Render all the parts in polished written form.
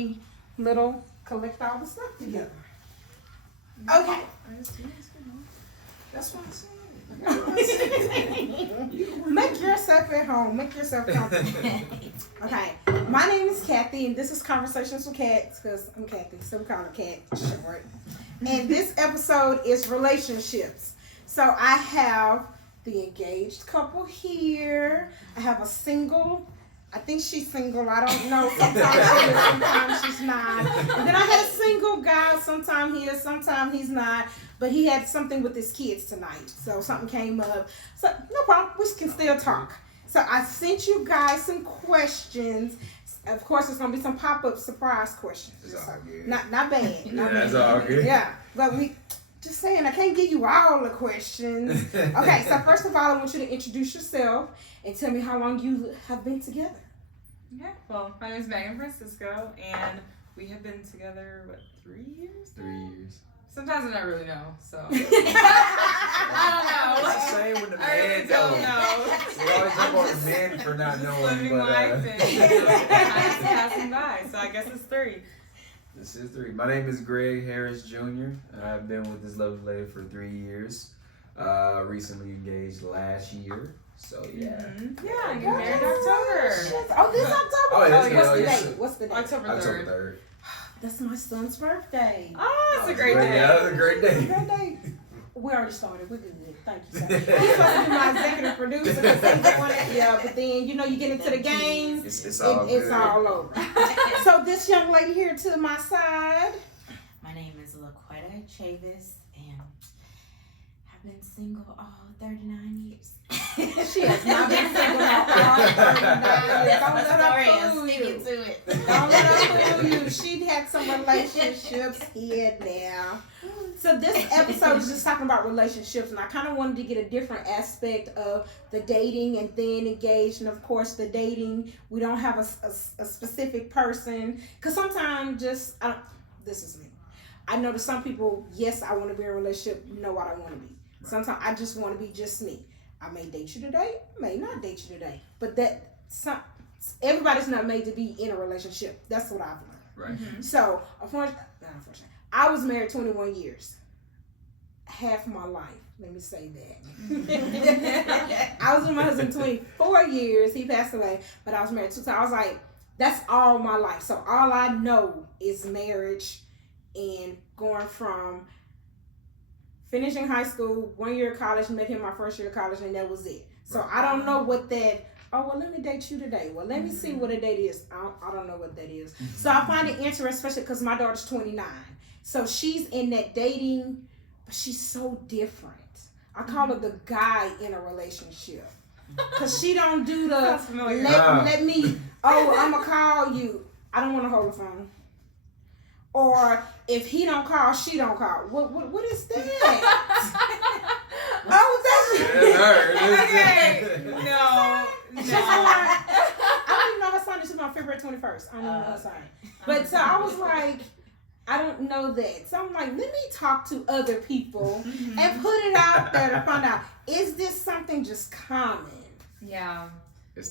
a little collect all the stuff together. Okay. That's what I'm saying. Make yourself at home. Make yourself comfortable. Okay. My name is Kathy, and this is Conversations with Kat, because I'm Kathy, so we call her Kat short. And this episode is relationships. So I have the engaged couple here. I have a single. I think she's single. I don't know. Sometimes she is, sometimes she's not. And then I had a single guy. Sometimes he is, sometimes he's not. But he had something with his kids tonight. So something came up. So no problem. We can still talk. So I sent you guys some questions. Of course, it's going to be some pop-up surprise questions. It's all good. Not bad. Not bad. It's all good. Yeah. But just saying, I can't give you all the questions. Okay, so first of all, I want you to introduce yourself and tell me how long you have been together. Okay, well, my name is Megan Francisco, and we have been together, 3 years? 3 years. Sometimes I don't really know, so. I It's the same with the don't know. I really man, don't though. know. We always talk about the men for not Just knowing, living but life and time is passing by, so I guess it's 3. this is 3. My name is Greg Harris Jr. and I've been with this lovely lady for 3 years. Recently engaged last year, so yeah. Mm-hmm. Yeah, you married in October. Oh, this October? Oh, that's what's the good. date? What's the date? October 3rd. October 3rd. That's my son's birthday. Oh, it's a great day. Yeah, that was a great day. Great day. We already started. We're good. Thank you, sir. He's supposed to be my executive producer. But then, you get into the game. It's all good. It's all over. So this young lady here to my side. My name is LaQuetta Chavis, and I've been single all 39 years. She has not been single all 39 years. Don't let her fool you. To it. Don't let her fool you. She had some relationships here now. So this episode is just talking about relationships, and I kind of wanted to get a different aspect of the dating and then engaged, and of course the dating. We don't have a specific person, because sometimes this is me. I know that some people, yes, I want to be in a relationship. No, I don't want to be. Sometimes I just want to be just me. I may date you today, may not date you today, but everybody's not made to be in a relationship. That's what I've learned. Right. Mm-hmm. So, unfortunately, I was married 21 years. Half my life. Let me say that. I was with my husband 24 years. He passed away, but I was married 2 times. I was like, that's all my life. So all I know is marriage and going from finishing high school, 1 year of college, met him my first year of college, and that was it. So I don't know what that, let me date you today. Well, let me see what a date is. I don't know what that is. So I find it interesting, especially because my daughter's 29. So she's in that dating, but she's so different. I call her the guy in a relationship. Because she don't do the, let me, I'm going to call you. I don't want to hold the phone. Or if he don't call, she don't call. What is that? That's Okay. No. I don't even know her sign. She's on February 21st. I don't even know her sign. But so I was like, I don't know that. So I'm like, let me talk to other people and put it out there to find out, is this something just common? Yeah.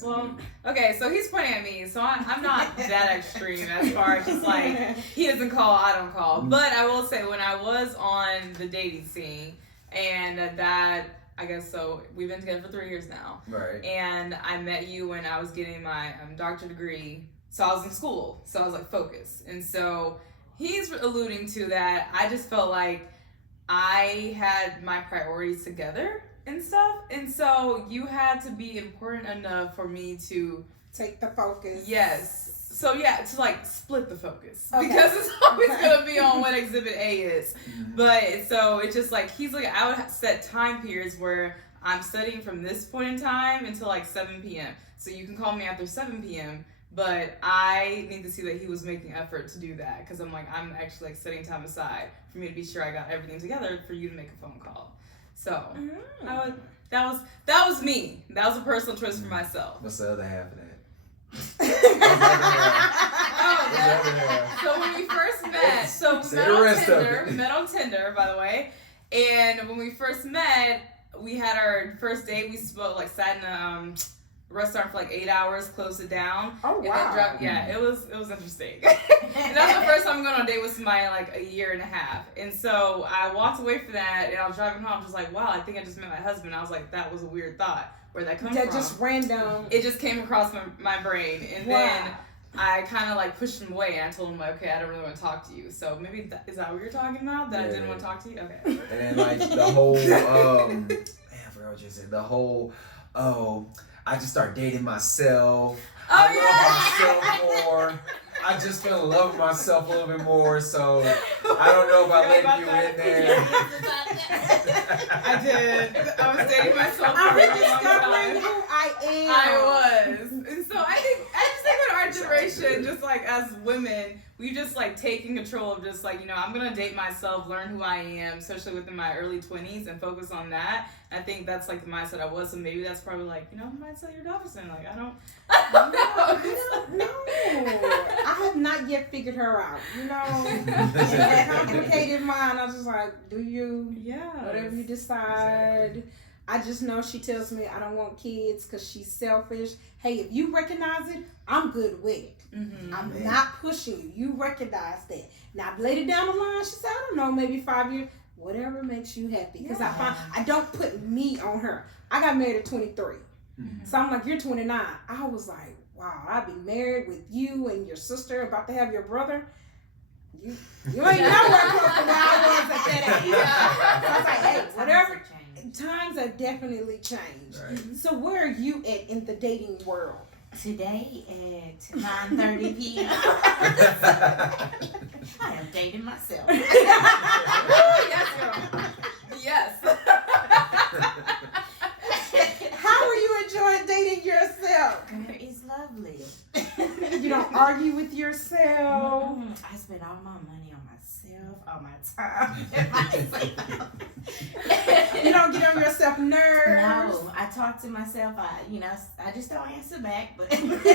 Well, okay, so he's pointing at me, so I'm not that extreme as far as just like, he doesn't call, I don't call. But I will say, when I was on the dating scene, and that, I guess, so we've been together for 3 years now. Right. And I met you when I was getting my doctorate degree, so I was in school, so I was like focused. And so he's alluding to that. I just felt like I had my priorities together and stuff, and so you had to be important enough for me to take the focus. Yes. So yeah, to like split the focus, okay. Because it's always gonna be on what Exhibit A is. But so it's just like he's like, I would set time periods where I'm studying from this point in time until like 7 p.m. So you can call me after 7 p.m. But I need to see that he was making effort to do that, because I'm actually like setting time aside for me to be sure I got everything together for you to make a phone call. So that was me. That was a personal choice for myself. What's the other half of that? So when we first met, met on Tinder, by the way, and when we first met, we had our first date. We spoke, like, sat in restaurant for like 8 hours, closed it down. Oh And then wow. it was interesting. And that was the first time I'm going on a date with somebody in like a year and a half. And so I walked away from that, and I was driving home, just like, wow, I think I just met my husband. I was like, that was a weird thought. Where'd that come from? Just random. It just came across my brain, and Wow. then I kind of like pushed him away, and I told him like, okay, I don't really want to talk to you. So maybe is that what you're talking about? That I didn't want to talk to you? Okay. And then like the whole man, I forgot what you said. The whole I just started dating myself. Oh I yeah. love myself more. I just fell in love with myself a little bit more. So I don't know about letting you in there. I did. I was dating myself for I'm a really long rediscovering time. who I am. I was. And so I just think with our generation, just like as women, we just like taking control of just like, I'm gonna date myself, learn who I am, especially within my early 20s, and focus on that. I think that's like the mindset I was, so maybe that's probably like, the mindset you're adopting. Like I don't No, I have not yet figured her out. In that complicated mind, I was just like, do you? Yeah. Whatever you decide. Exactly. I just know she tells me I don't want kids because she's selfish. Hey, if you recognize it, I'm good with it. Mm-hmm. I'm not pushing you. You recognize that. Now, later down the line, she said, I don't know, maybe 5 years. Whatever makes you happy. Because I don't put me on her. I got married at 23. Mhm. So I'm like, you're 29. I was like, wow, I've been married with you and your sister, about to have your brother. You ain't nowhere close to where I was at that age. Yeah. So I was like, hey, whatever. Times have changed. Times have definitely changed. Right. So where are you at in the dating world? Today at 9:30 p.m. I am dating myself. Yes, girl. Yes. How are you enjoying dating yourself? It's lovely. You don't argue with yourself. I spend all my money on myself, all my time, and myself. You don't get on yourself nerves. No, I talk to myself. I just don't answer back. But You're better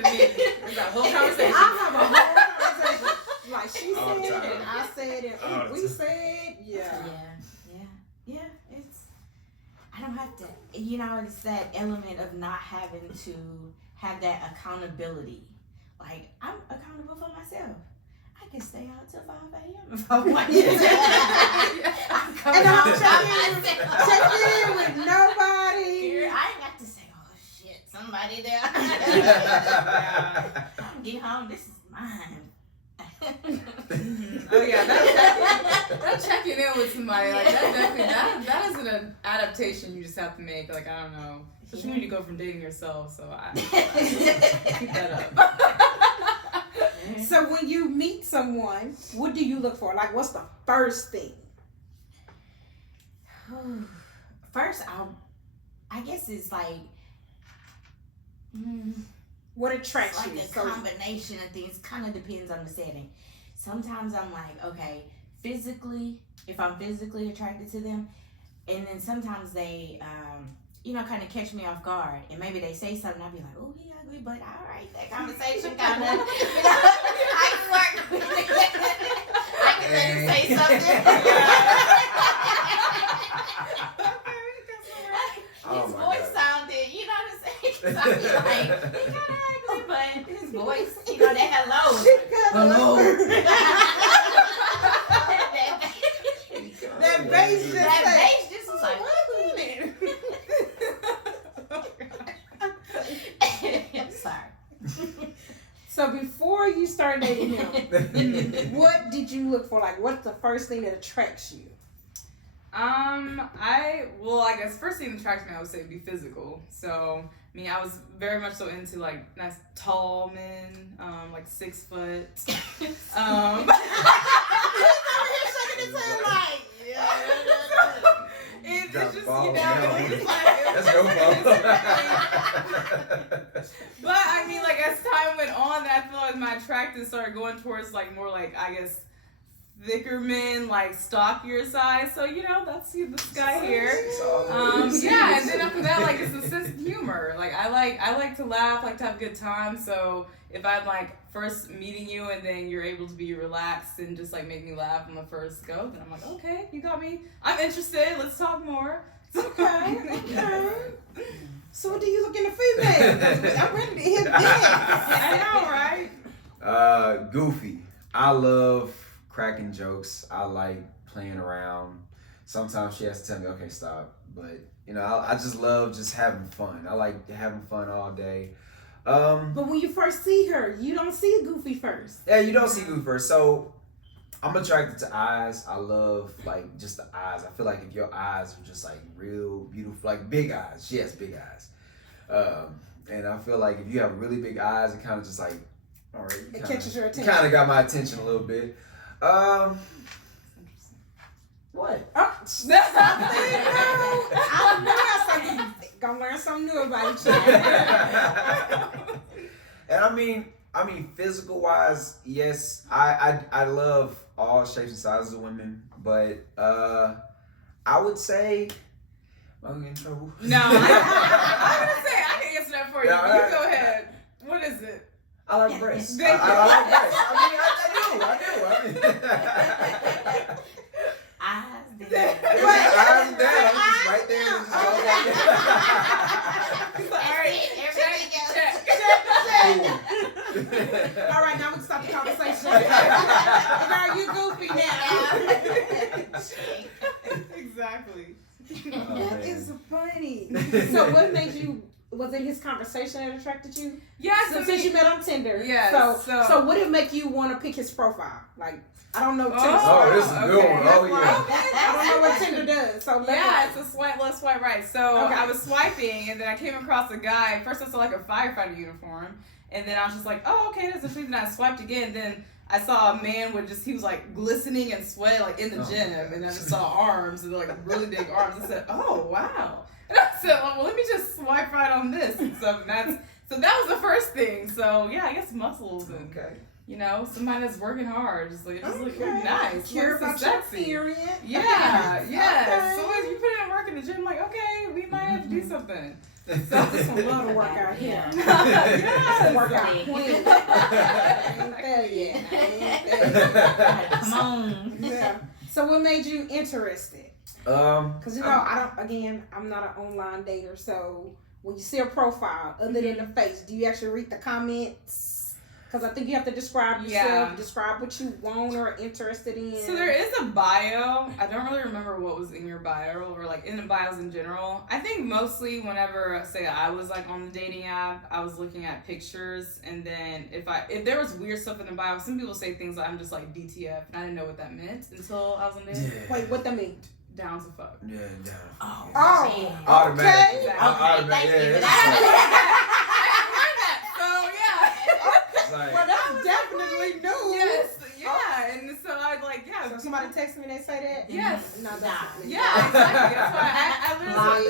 than me. There's that whole conversation. I have a whole conversation. Like she All the said time. and I said and All the we time. said. Yeah. yeah. It's I don't have to. It's that element of not having to have that accountability. Like I'm accountable for myself. I can stay out till 5 a.m. if I want to. I'm And coming don't home check by in myself. with nobody. I ain't got to say, oh shit, somebody there. I'm getting home. This is mine. Oh yeah, that checking in with somebody like that definitely that is an adaptation you just have to make. Like I don't know, especially when you go from dating yourself. So I keep that up. So when you meet someone, what do you look for? Like what's the first thing? First, I guess it's like. What attracts Like you? a So combination of things. Kind of depends on the setting. Sometimes I'm like, okay, physically, if I'm physically attracted to them, and then sometimes they, kind of catch me off guard, and maybe they say something, I'll be like, oh, he ugly, but all right, that conversation kind of, I can work with it. I can let him say something. Oh His my voice God. sounded, you know what I'm saying? 'Cause I be like, he kind of ugly, but his voice, that hello. Hello. that bass just That said, bass just was like, I'm sorry. So before you started dating him, what did you look for? Like what's the first thing that attracts you? I guess first thing that attracted me, I would say, would be physical. So, I was very much so into like nice tall men, like 6 foot. It's Drop just, ball, it's just like, That's no problem. But like as time went on, I feel like my attraction started going towards like more like, I guess, thicker men, like stockier size. So that's this guy here. Yeah, and then after that, like it's the sense of humor. Like I like to laugh, like to have a good time. So if I'm like first meeting you and then you're able to be relaxed and just like make me laugh on the first go, then I'm like, okay, you got me. I'm interested. Let's talk more. Okay. So what do you look in the female? I'm ready to hit that. I know, right? Goofy. I love cracking jokes. I like playing around. Sometimes she has to tell me, okay, stop. But, you know, I just love just having fun. I like having fun all day. But when you first see her, you don't see Goofy first. Yeah, you don't see Goofy first. So I'm attracted to eyes. I love like just the eyes. I feel like if your eyes are just like real beautiful, like big eyes. She has big eyes. And I feel like if you have really big eyes, it kind of just like, all right, It catches your attention. Kind of got my attention a little bit. What? Oh, I knew something. Gonna learn something new about each other. And I mean, physical wise, yes, I love all shapes and sizes of women, but I would say, am I gonna get in trouble? No, I'm gonna say I can answer that for you. Yeah, You go ahead. What is it? I like breasts. Thank you. I like breasts. I do. Eyes I'm there. there. I'm just right there. Just all Check. All right, now we can stop the conversation. Girl, you Goofy now. Exactly. That is funny. So what made you, was it his conversation that attracted you? Yes, So since you met on Tinder. Yes, So what did make you want to pick his profile? Like, I don't know Tinder. Oh, this is a good one. Oh, yeah. I don't know what Tinder does. So yeah, it's a swipe left, swipe right. So Okay. I was swiping, and then I came across a guy. First, I saw like a firefighter uniform, and then I was just like, "Oh, okay, that's a thing." And I swiped again. Then I saw a man with he was like glistening and sweat, like in the gym, and I just saw arms and like really big arms. I said, "Oh, wow!" And I said, "Well, let me just swipe right on this and stuff." And that was the first thing. So yeah, I guess muscles and Okay. you know, somebody that's working hard, just like it just look really nice. Care Looks so about your sexy. period. Yeah, yeah. Okay. So as you put in work in the gym, like, okay, we might have to do something. That's some love to work out here. Yes. Work out queen. I ain't there yet. I ain't there. Come on. Yeah. So what made you interested? Because you know, I'm not an online dater, so when you see a profile other than the face, do you actually read the comments? Because I think you have to describe yourself, describe what you want or are interested in. So there is a bio. I don't really remember what was in your bio or like in the bios in general. I think mostly whenever, say, I was like on the dating app, I was looking at pictures, and then if there was weird stuff in the bio, some people say things like I'm just like DTF, and I didn't know what that meant until I was on dating. Yeah. Wait, what that mean? Down to fuck. Yeah, down. Oh, Oh, Automatic. okay. Automatic. Thank you for Yeah, I it's like, Well, that's definitely new. Yes, yeah, and so I'd like, yeah. So somebody text me and they say that? Yes. No, that's not me. Yeah, exactly. That's why I literally.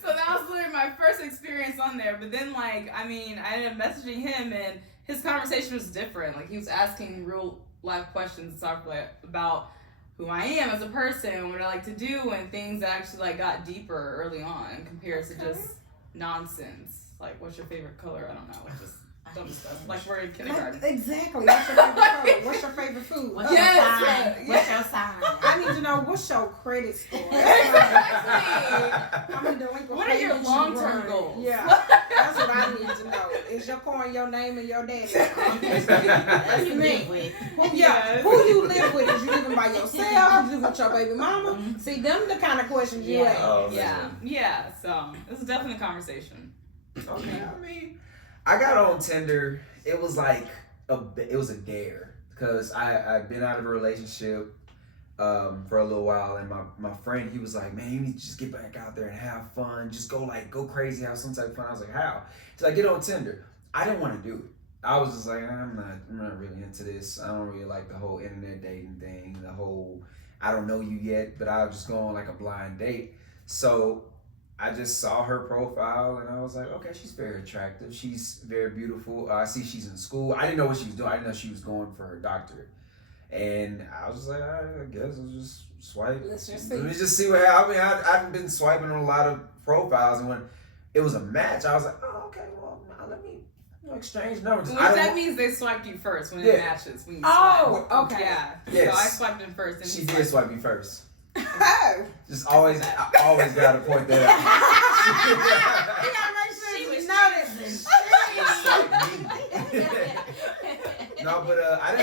So that was literally my first experience on there. But then, like, I mean, I ended up messaging him, and his conversation was different. Like, he was asking real life questions and stuff like about who I am as a person, what I like to do, and things that actually like got deeper early on compared to just nonsense. Like, what's your favorite color? I don't know. Just dumb stuff. Like, we're in kindergarten. Exactly. What's your favorite color? What's your favorite food? What's your Yes, sign? What's your sign? I need to know what's your credit score. Exactly. How many delinquent What are your payments you long-term run? goals? Yeah, that's what I need to know. Is your car in your name and your dad's name? Who you live with? Who you live with? Is you living by yourself? Is you live with your baby mama? See, them the kind of questions you ask. Oh, Yeah. So this is definitely a conversation. Okay, I mean, I got on Tinder. It was like it was a dare because I'd been out of a relationship for a little while, and my friend, he was like, "Man, you need to just get back out there and have fun. Just go crazy, have some type of fun." I was like, "How?" He's like, "Get on Tinder." I didn't want to do it. I was just like, I'm not really into this. I don't really like the whole internet dating thing. The whole I don't know you yet, but I'll just go on like a blind date. So I just saw her profile and I was like, okay, she's very attractive. She's very beautiful. I see she's in school. I didn't know what she was doing. I didn't know she was going for her doctorate. And I was like, I guess I'll just swipe. Let's just see. Let me just see what happens. I mean, I've been swiping on a lot of profiles, and when it was a match, I was like, oh, okay, well, now let me exchange numbers. Which that means they swiped you first when it matches. When you Oh, swipe. okay. Yeah. Yes. So I swiped him first. And She he did swiped swipe me first. Oh. Just always, I always gotta point that out. She was No, but I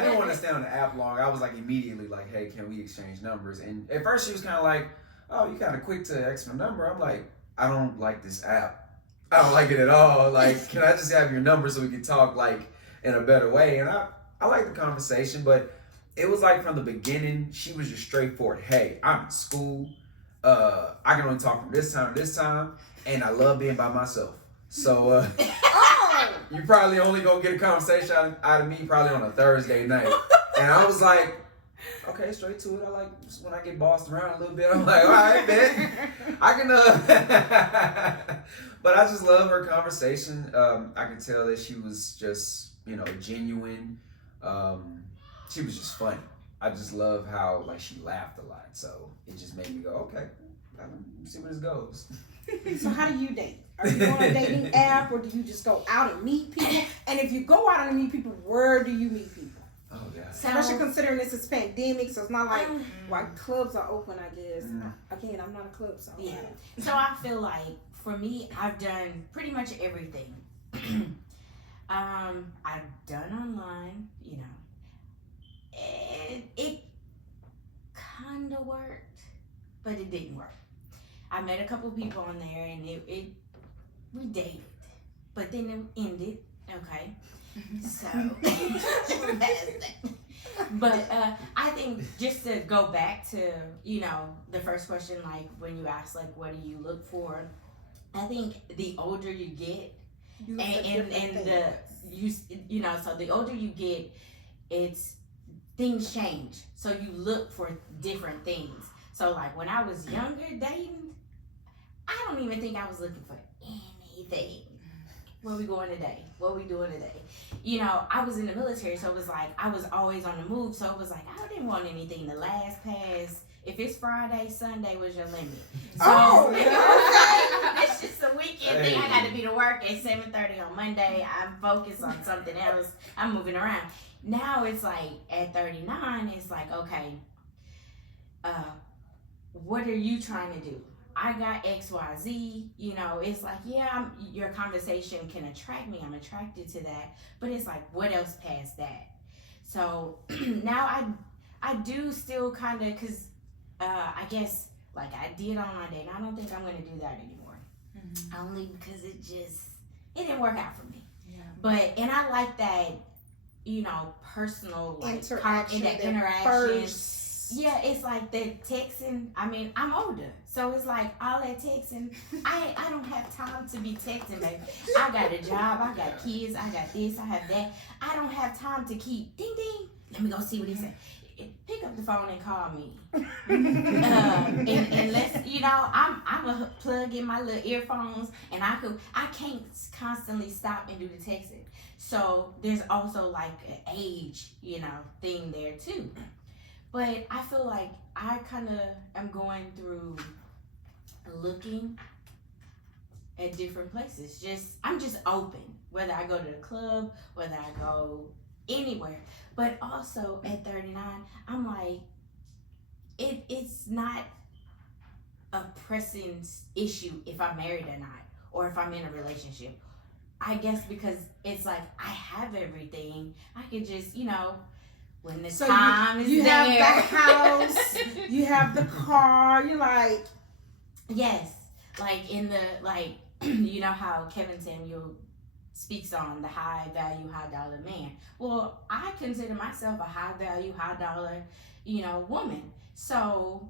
didn't want to stay on the app long. I was like immediately like, hey, can we exchange numbers? And at first she was kind of like, oh, you kind of quick to X my number. I'm like, I don't like this app. I don't like it at all. Like, can I just have your number so we can talk like in a better way? And I like the conversation, but it was like from the beginning, she was just straightforward. Hey, I'm in school. I can only talk from this time to this time, and I love being by myself. So you probably only gonna get a conversation out of me probably on a Thursday night. And I was like, okay, straight to it. I like when I get bossed around a little bit. I'm like, all right, man, I can. But I just love her conversation. I could tell that she was just, genuine. She was just funny. I just love how like she laughed a lot. So it just made me go, okay, let's see where this goes. So how do you date? Are you on a dating app, or do you just go out and meet people? And if you go out and meet people, where do you meet people? Oh God. Especially considering this is pandemic, so it's not like clubs are open, I guess. Again, I'm not a club, so yeah. So I feel like for me, I've done pretty much everything. I've done online, and it kind of worked, but it didn't work. I met a couple people on there, and we dated, but then it ended. Okay, so we're past that. But I think just to go back to the first question, like when you asked like what do you look for, I think the older you get, so the older you get, it's things change. So you look for different things. So like when I was younger dating, I don't even think I was looking for anything. Where we going today? What we doing today? I was in the military, so it was like I was always on the move. So it was like I didn't want anything to last past. If it's Friday, Sunday was your limit. So it's just a weekend thing. I got to be to work at 7:30 on Monday. I'm focused on something else. I'm moving around. Now it's like at 39, it's like, okay, what are you trying to do? I got XYZ, it's like, your conversation can attract me. I'm attracted to that. But it's like, what else past that? So now I do still kind of, because I guess like I did on my date. I don't think I'm going to do that anymore. Mm-hmm. Only because it didn't work out for me. Yeah. And I like that, personal, like interaction. Yeah, it's like that texting. I mean, I'm older, so it's like all that texting. I don't have time to be texting, baby. I got a job, I got kids, I got this, I have that. I don't have time to keep ding ding. Let me go see what he said. Pick up the phone and call me. And let's, I'm a plug in my little earphones, and I can't constantly stop and do the texting. So there's also like an age, thing there too. But I feel like I kind of am going through looking at different places. I'm just open, whether I go to the club, whether I go anywhere. But also at 39, I'm like, it's not a pressing issue if I'm married or not, or if I'm in a relationship. I guess because it's like I have everything. I could just, when the time is you there. You have the house, you have the car, you're like... Yes. Like in the, how Kevin Samuel speaks on the high value, high dollar man. Well, I consider myself a high value, high dollar, woman. So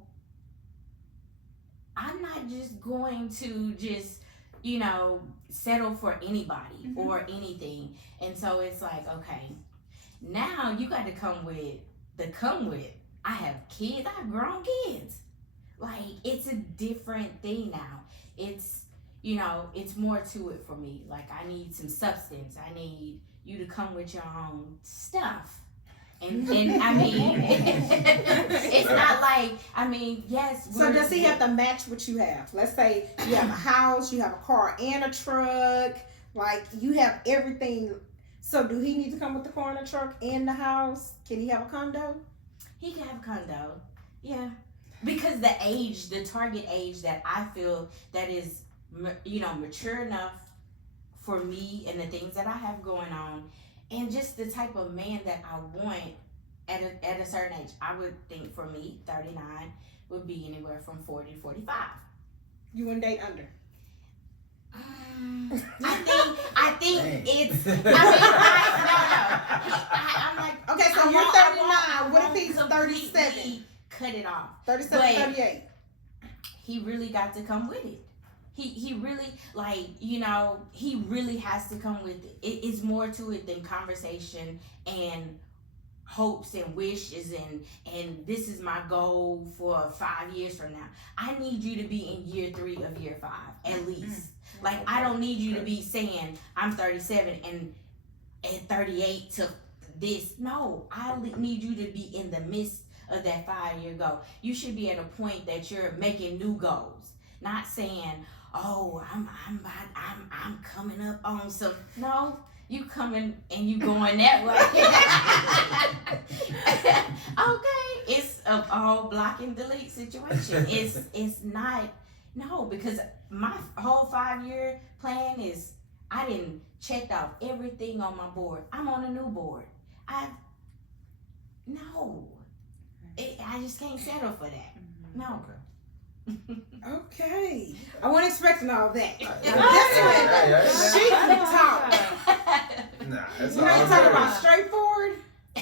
I'm not just going to settle for anybody or anything. And so it's like, okay, now you got to come with I have kids, I have grown kids. Like, it's a different thing now. It's, it's more to it for me. Like, I need some substance. I need you to come with your own stuff. And I mean, it's not like, yes. So does he have to match what you have? Let's say you have a house, you have a car and a truck. Like, you have everything. So do he need to come with the car and the truck and the house? Can he have a condo? He can have a condo. Yeah. because the target age that I feel that is, mature enough for me and the things that I have going on, and just the type of man that I want at a certain age. I would think for me, 39 would be anywhere from 40 to 45. You wouldn't date under? I think Dang. it's. I'm like, Okay, so I you're won't- 39. What if won't he's completely 37? Cut it off. 37, But- 38. He really got to come with it. He really, he really has to come with it. It's more to it than conversation and hopes and wishes and this is my goal for 5 years from now. I need you to be in year 3 of year 5 at least. Like, I don't need you to be saying I'm 37 and at 38 to this. No, I need you to be in the midst of that 5-year goal. You should be at a point that you're making new goals, not saying, "Oh, I'm coming up on some." No, you coming and you going that way. Okay, it's a all block and delete situation. It's not. No, because my whole 5-year plan is I didn't checked off everything on my board. I'm on a new board. I just can't settle for that. No. Okay. I wasn't expecting all that. Hey, She can talk. Nah, that's You all ain't talking good. about straightforward.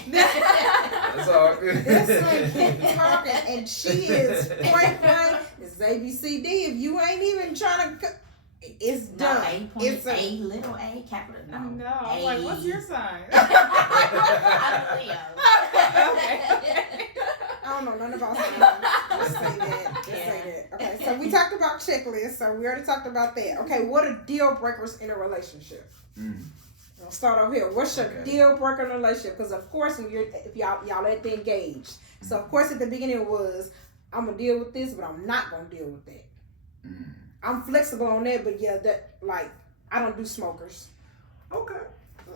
That's all good. This one keep talking, and she is point blank. It's ABCD. If you ain't even trying to, it's No, done. A point, It's A, little A, capital. No. No, I'm like, what's your sign? I'm a Leo. I don't know nothing about signs. Just say that. Just say that. Okay, so we talked about checklists. So we already talked about that. Okay, what are deal breakers in a relationship? We'll start over here. What's your deal breaker in a relationship? Because of course, if y'all at the engaged, so of course at the beginning it was, I'm gonna deal with this, but I'm not gonna deal with that. I'm flexible on that, but yeah, that I don't do smokers. Okay.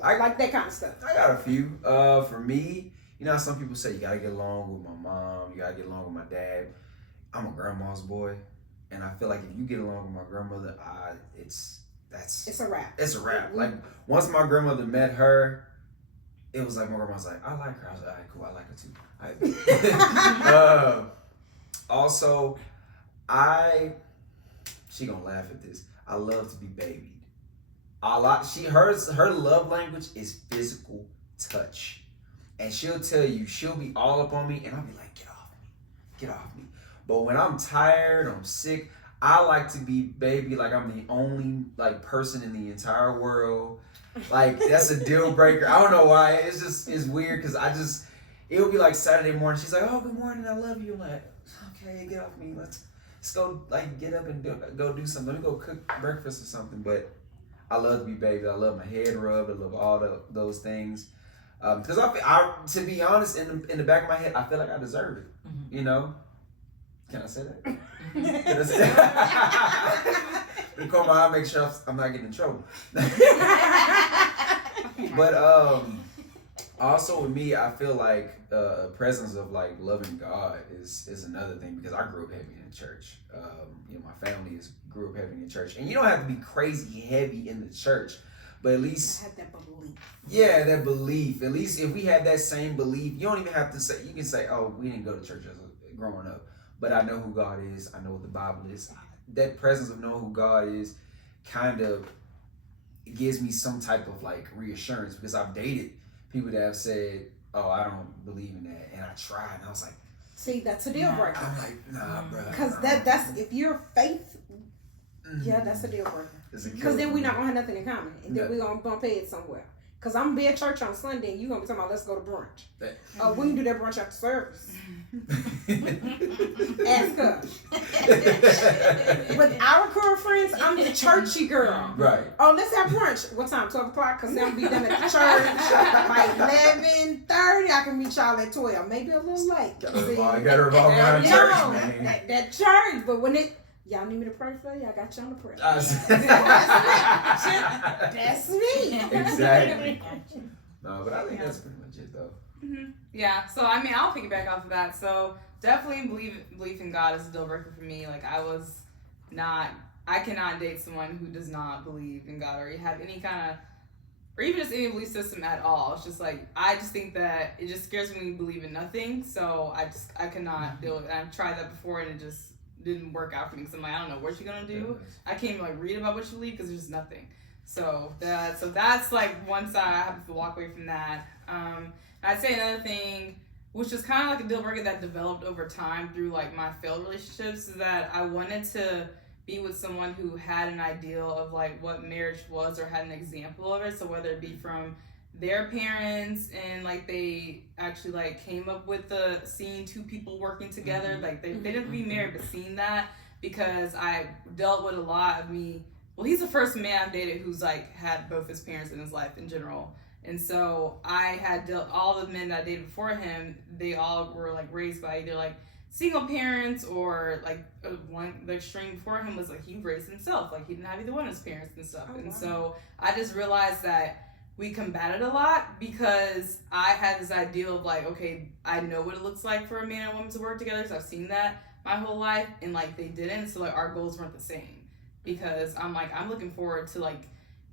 I like that kind of stuff. I got a few. For me, how some people say you gotta get along with my mom, you gotta get along with my dad. I'm a grandma's boy, and I feel like if you get along with my grandmother, it's a wrap. It's a wrap. Like, once my grandmother met her, it was like my grandma was like, I like her. I was like, all right, cool, I like her too. Also, she gonna laugh at this. I love to be babied. Her love language is physical touch. And she'll tell you, she'll be all up on me, and I'll be like, get off me. But when I'm tired, I'm sick, I like to be baby like I'm the only person in the entire world. Like, that's a deal breaker. I don't know why. It's weird because it'll be like Saturday morning. She's like, oh, good morning, I love you. I'm like, okay, get off me. Let's go get up and go do something. Let me go cook breakfast or something. But I love to be baby. I love my head rubbed. I love all those things. Because I, to be honest, in the back of my head, I feel like I deserve it. Can I say that? Can I say that? Call my eye, make sure I'm not getting in trouble. But also with me, I feel like presence of loving God is another thing, because I grew up heavy in the church. My family grew up heavy in the church, and you don't have to be crazy heavy in the church, but at least I have that belief. Yeah, that belief. At least if we had that same belief, you don't even have to say. You can say, "Oh, we didn't go to church growing up, but I know who God is. I know what the Bible is." That presence of knowing who God is kind of gives me some type of reassurance, because I've dated people that have said, "Oh, I don't believe in that," and I tried, and I was like, "See, that's a deal breaker." I'm like, "Nah, bro." Because that's if you're faith, yeah, that's a deal breaker. Because then we're not gonna have nothing in common, and then we're gonna bump heads somewhere. Because I'm gonna be at church on Sunday, and you're gonna be talking about let's go to brunch. We can do that brunch after service. Ask her. With our girlfriends, I'm the churchy girl. Right. Oh, let's have brunch. What time? 12 o'clock? Because then we'll be done at the church by 11:30. I can meet y'all at 12. Maybe a little late. You gotta revolve around church, man. That church. But when y'all need me to pray for you, I got you on the prayer. That's me. Exactly. No, but I think that's pretty much it though. Mm-hmm. Yeah. So I mean, I'll piggyback off of that. So definitely belief in God is a deal breaker for me. Like I cannot date someone who does not believe in God or have any kind of, or even just any belief system at all. It's just like, I just think that it just scares me when you believe in nothing. So I cannot deal with it. I've tried that before and it just didn't work out for me. Cause I'm like, I don't know what you're gonna do. I can't even like read about what you believe because there's nothing. So that's like one side. I have to walk away from that. I'd say another thing, which is kind of like a deal breaker that developed over time through like my failed relationships, is that I wanted to be with someone who had an ideal of like what marriage was or had an example of it. So whether it be from their parents and like they actually like came up with seeing two people working together, like they didn't be married, but seeing that, because I dealt with a lot of me. Well, he's the first man I've dated who's like had both his parents in his life in general. And so I had dealt, all the men that I dated before him, they all were like raised by either like single parents or like the extreme before him was like he raised himself, like he didn't have either one of his parents and stuff. And so I just realized that we combated a lot because I had this ideal of like, okay, I know what it looks like for a man and a woman to work together because I've seen that my whole life, and like they didn't. So like our goals weren't the same, because I'm looking forward to like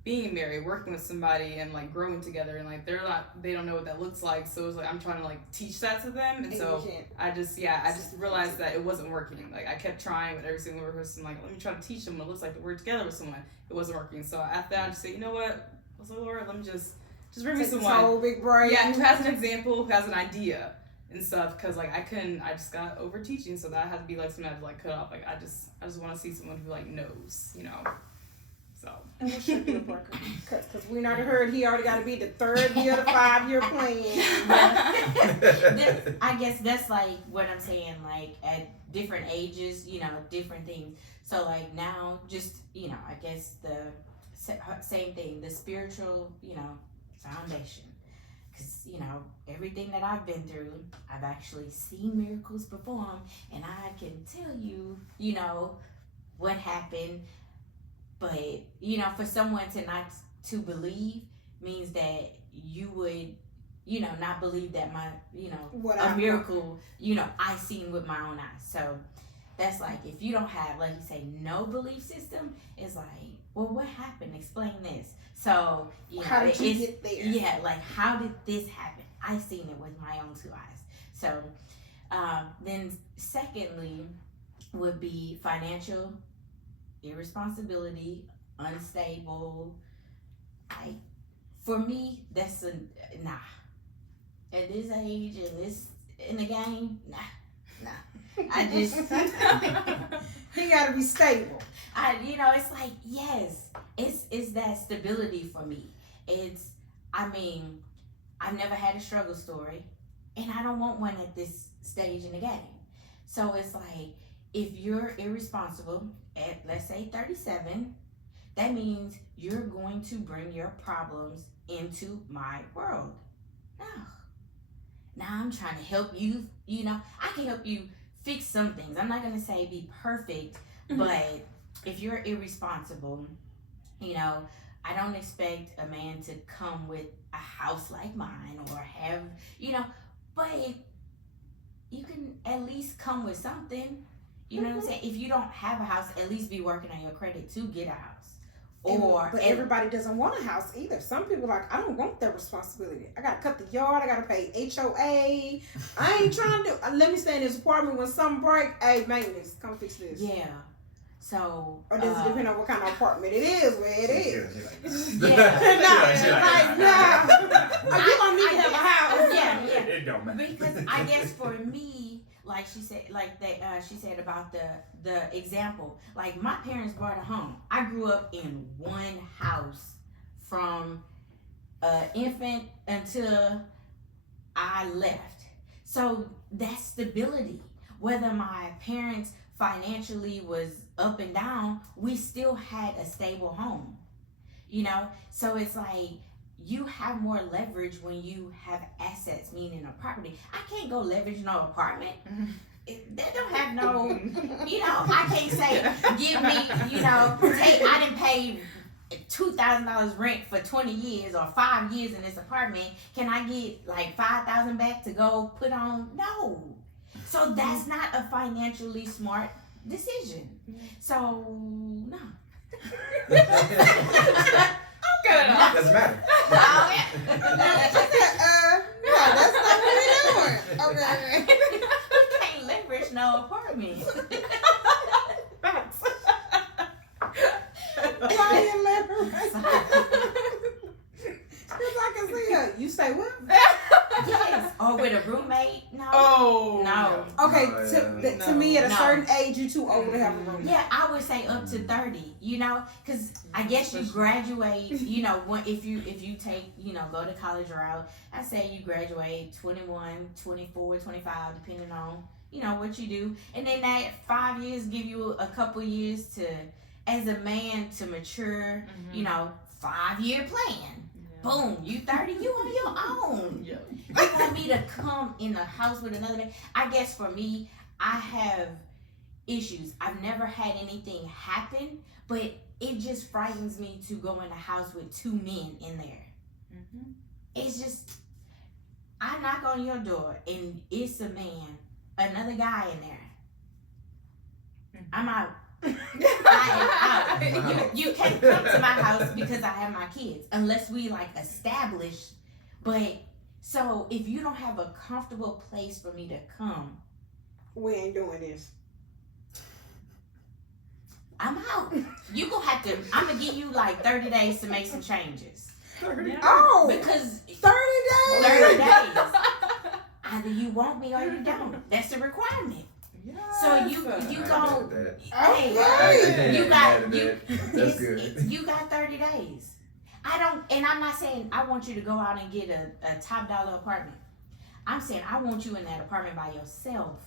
being married, working with somebody, and like growing together, and like they don't know what that looks like. So it's like I'm trying to like teach that to them, and so I just realized that it wasn't working. Like I kept trying with every single person, like let me try to teach them what it looks like to work together with someone. It wasn't working. So after that, I just said, you know what? I was like, Lord, let me just bring me someone. Whole big brain. Yeah, who has an example, who has an idea and stuff. Because like I just got over teaching, so that had to be like something I had to like cut off. Like I just want to see someone who like knows, you know. So. And what's your deal breaker? Because we already heard he already got to be the third year of the 5-year plan. I guess that's like what I'm saying, like at different ages, you know, different things. So like now, just, you know, I guess the same thing, the spiritual, you know, foundation. Because, you know, everything that I've been through, I've actually seen miracles perform, and I can tell you, you know, what happened. But, you know, for someone to not to believe means that you would, you know, not believe that my, you know, a miracle, you know, I seen with my own eyes. So that's like, if you don't have, like you say, no belief system, it's like, well, what happened? Explain this. So, you know, how did you get there? Yeah, like, how did this happen? I seen it with my own 2 eyes. So, then secondly would be financial irresponsibility, unstable. Like, for me, that's a nah. At this age, in the game, nah. I just he gotta be stable. You know, it's like, yes, it's that stability for me. I mean, I've never had a struggle story, and I don't want one at this stage in the game. So it's like, if you're irresponsible at, let's say, 37, that means you're going to bring your problems into my world. No. Now I'm trying to help you, you know, I can help you fix some things. I'm not going to say be perfect, but if you're irresponsible, you know, I don't expect a man to come with a house like mine or have, you know, but you can at least come with something. You know what I'm saying? If you don't have a house, at least be working on your credit to get a house. But everybody doesn't want a house either. Some people are like, I don't want that responsibility. I gotta cut the yard. I gotta pay HOA. I ain't trying to do. Let me stay in this apartment when something break. Hey, maintenance, come fix this. Yeah. So. Or does it depend on what kind of apartment it is? Where it is. Yeah. You gonna need to have a house. Yeah. It don't matter. Because I guess for me, like she said, like that, she said about the example. Like, my parents bought a home. I grew up in one house from infant until I left. So that's stability. Whether my parents financially was up and down, we still had a stable home. You know, so it's like, you have more leverage when you have assets, meaning a property. I can't go leverage no apartment. They don't have no, you know, I can't say, give me, you know, I didn't pay $2,000 rent for 20 years or 5 years in this apartment. Can I get like $5,000 back to go put on? No. So that's not a financially smart decision. So no. Good enough. Doesn't matter. No, that's not what we're doing. Okay. You can't leverage no apartment. Facts. Why you leverage? Because I can see her. You say what? Yes. Or with a roommate? No. Oh No. Okay, No, to me, at a No. certain age, you're too old to have a room. Yeah, I would say up to 30. You know, because I guess you graduate. You know, if you take go to college route, I say you graduate 21, 24, 25, depending on what you do, and then that 5 years give you a couple years to, as a man, to mature. 5-year plan. Boom, you 30, you on your own. Yeah. You want me to come in a house with another man? I guess for me, I have issues. I've never had anything happen, but it just frightens me to go in a house with 2 men in there. Mm-hmm. It's just, I knock on your door and it's a man, another guy in there. I'm out. I am out. You can't come to my house because I have my kids unless we like establish. But so if you don't have a comfortable place for me to come, We ain't doing this. I'm out. You gonna have to. I'm gonna give you like 30 days to make some changes Oh, because 30 days? 30 days. Either you want me or you don't. That's the requirement. So you gon' hey, Okay. you got That's good. you got 30 days. And I'm not saying I want you to go out and get a top dollar apartment. I'm saying I want you in that apartment by yourself.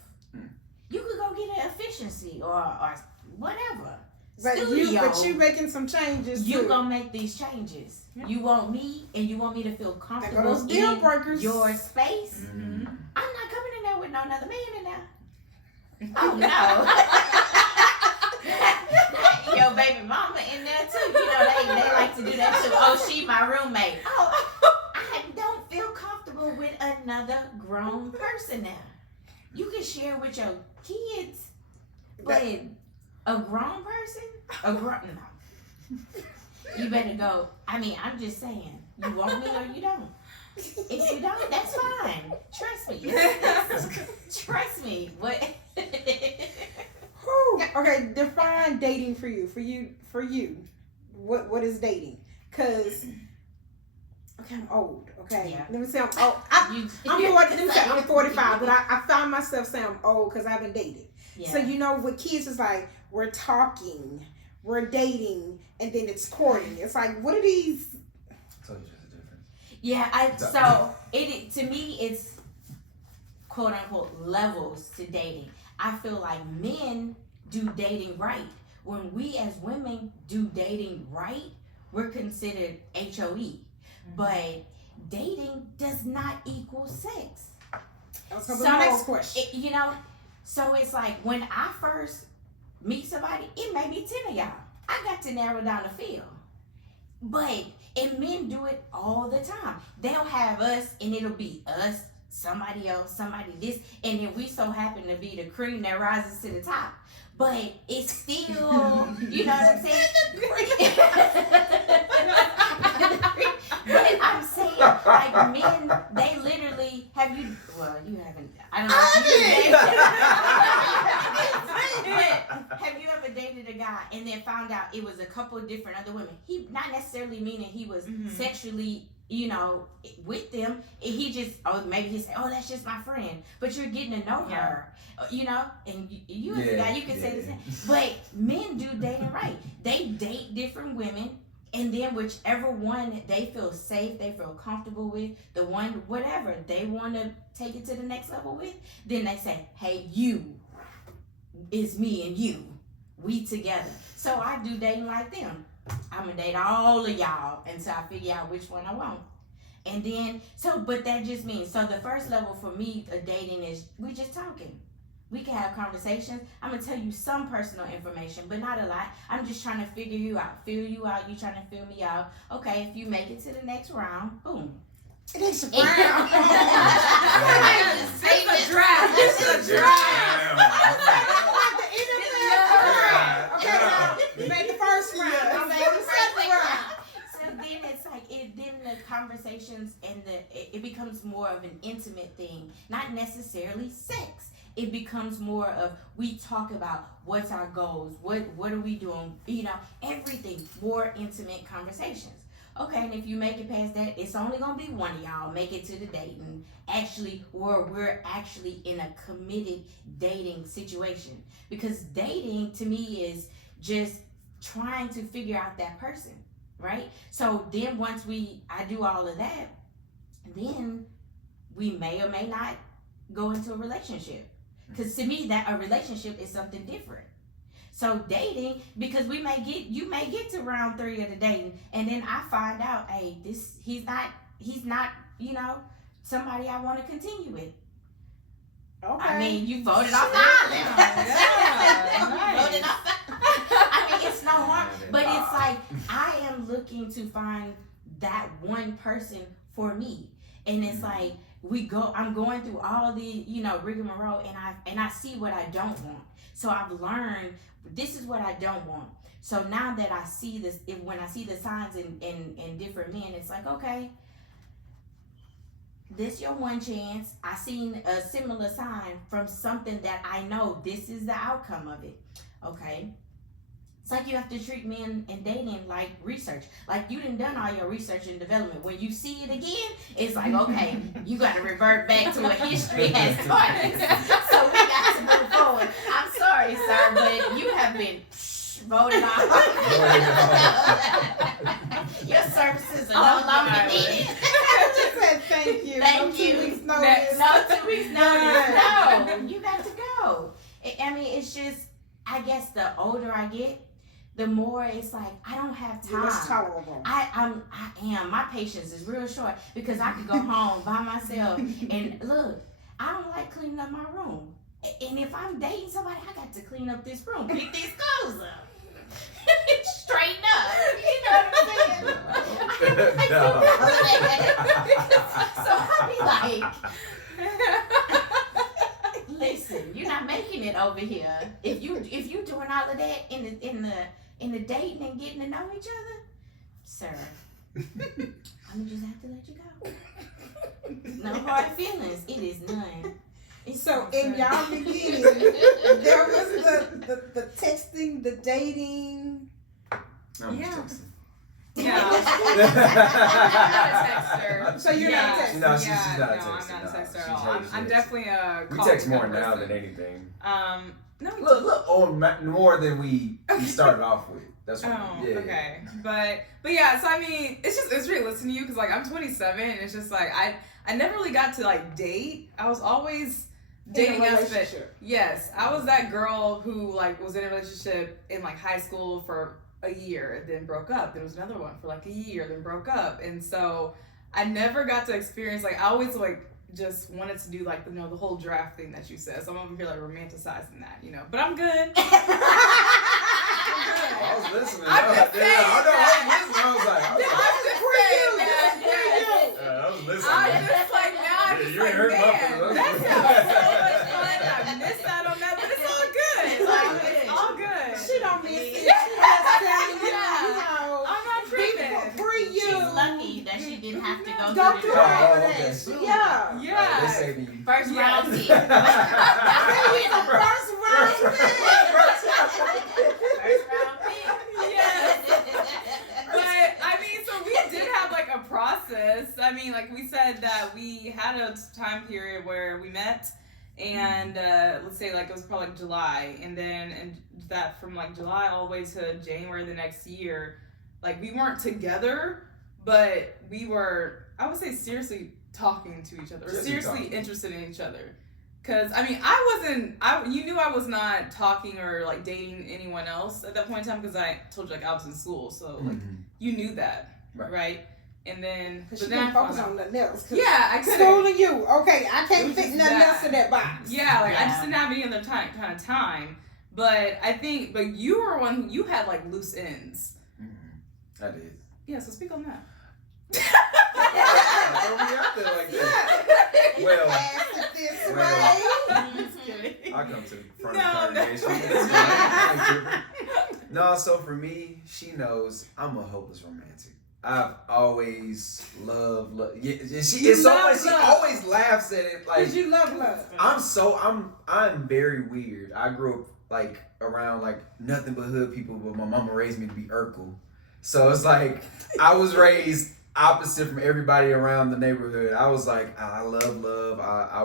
You could go get an efficiency or whatever. But you making some changes You too. gonna make these changes. Yeah. You want me, and you want me to feel There go comfortable those deal in breakers. your space. Mm-hmm. I'm not coming in there with no other man in there. Oh no. Your baby mama in there too. They like to do that too. Oh, she my roommate. Oh, I don't feel comfortable with another grown person now. You can share with your kids, but a grown person, no. You better go. I mean, I'm just saying. You want me or you don't. If you don't, that's fine. Trust me. Trust me. What? Whew. Okay, define dating for you. For you. What is dating? Cause okay, I'm old. Okay, Yeah. let me say I'm old. I'm 45, but I found myself saying I'm old because I haven't dated. Yeah. So with kids, it's like we're talking, we're dating, and then it's courting. It's like, what are these? So there's a difference. Yeah, so to me it's quote unquote levels to dating. I feel like men do dating right. When we as women do dating right, we're considered HOE. But dating does not equal sex. That's gonna be my next question. So it's like when I first meet somebody, it may be 10 of y'all. I got to narrow down the field. And men do it all the time. They'll have us and it'll be us, somebody else, somebody this, and then we so happen to be the cream that rises to the top. But it's still, you know what I'm saying? But I'm saying, like men, they literally, you haven't, I don't know. But have you ever dated a guy and then found out it was a couple of different other women? He, not necessarily meaning he was sexually, with them. He just, maybe he said, that's just my friend. But you're getting to know her, and you as a guy, you can say the same. But men do dating right. They date different women. And then whichever one they feel safe, they feel comfortable with, the one, whatever, they want to take it to the next level with, then they say, hey, you, it's me and you. We together. So I do dating like them. I'm going to date all of y'all until I figure out which one I want. And then, but that just means, so the first level for me of dating is we just talking. We can have conversations. I'm gonna tell you some personal information, but not a lot. I'm just trying to figure you out, feel you out. You trying to feel me out. Okay, if you make it to the next round, boom. It ain't a round. It's a draft. It's a draft. Okay, now you made the first round. I'm Say going the to second round. So then it's like then the conversations and it becomes more of an intimate thing, not necessarily sex. It becomes more of we talk about what's our goals, what are we doing, everything, more intimate conversations. Okay, and if you make it past that, it's only gonna be one of y'all make it to the dating, actually, or we're actually in a committed dating situation. Because dating to me is just trying to figure out that person, right? So then once I do all of that, then we may or may not go into a relationship. Because to me, that a relationship is something different. So dating, because you may get to round 3 of the dating, and then I find out, hey, he's not, somebody I want to continue with. Okay. I mean, you voted off the island. Yeah, You voted off the I mean, it's no harm, but it's like I am looking to find that one person for me, and it's like I'm going through all the rigmarole, and I see what I don't want. So I've learned this is what I don't want. So now that I see this, when I see the signs in different men, it's like, okay, this your one chance. I seen a similar sign from something that I know this is the outcome of it. Okay. It's like you have to treat men and dating like research. Like you done all your research and development. When you see it again, it's like, okay, you got to revert back to what history has taught us. So we got to move forward. I'm sorry, sir, but you have been voted off. Your services are no longer needed. I just said thank you. Thank no you. 2 weeks notice. No 2 weeks notice. No, you got to go. I mean, it's just, I guess the older I get, the more it's like I don't have time. It's tolerable. I am. My patience is real short because I could go home by myself and look. I don't like cleaning up my room, and if I'm dating somebody, I got to clean up this room, pick these clothes up, straighten up. You know what I'm saying? I do all that. So I be like, listen, you're not making it over here. If you doing all of that in the dating and getting to know each other, sir, I'm just have to let you go. No hard feelings. It is none. So in y'all beginning, there was the texting, the dating. I'm Yeah. texting. Yeah. I'm not a texter. So you're not a texter? No, she's not a no, texter. I'm not a No, texter at she all. hates I'm it. definitely a We call text kind more of now person. than anything. No, we Look, more than we started off with. That's what. Oh, Yeah. okay. But yeah, so I mean, it's really listening to you because like I'm 27 and it's just like I never really got to like date. I was always dating in a aspect. relationship. Yes, I was that girl who like was in a relationship in like high school for a year, then broke up. There was another one for like a year, then broke up, and so I never got to experience like I always like just wanted to do like the whole draft thing that you said. So I'm over here like romanticizing that, But I'm good. I was listening. I'm I just saying was that. listening. I was like, I'm just saying that. I was listening. I'm just like now. I'm Yeah, just you like, ain't heard my man, feelings. that sounds so much fun. I missed out on that, but it's all good. It's all Like, good. it's all good. She don't miss it. She Yeah. just telling you, Yeah. I'm not tripping. free you. She's lucky that she didn't have to Go go through through all the of okay. that. Yeah. Yeah. They say me. first Yeah. round pick. The first round. First round pick. Yes. But I mean, so we did have like a process. I mean, like we said that we had a time period where we met, and let's say like it was probably like July, and that from like July all the way to January the next year, like we weren't together, but we were, I would say, seriously talking to each other, or Seriously seriously talking. interested in each other. Cause I mean, you knew I was not talking or like dating anyone else at that point in time. Cause I told you like I was in school, so like Mhm. you knew that, Right. right? And then, Because but she then I couldn't focus found out- on nothing else. 'Cause Yeah, I couldn't. schooling you. Okay, I It can't was fit just nothing that. else in that box. Yeah, like I Yeah. just didn't have any other kind of time. But I think, but you were one who you had like loose ends. Mm-hmm. I did. Yeah, so speak on that. Throw me out there like that. Well, Pass it this well. way. Just kidding. I'll come to the front No, of the no. congregation. It's fine. I ain't tripping. No, so for me, she knows I'm a hopeless romantic. I've always loved love. Yeah, she You it's so love funny. She love. always laughs at it. Like Because you love love. I'm very weird. I grew up like around like nothing but hood people, but my mama raised me to be Urkel. So it's like I was raised opposite from everybody around the neighborhood. I was like, I love love. I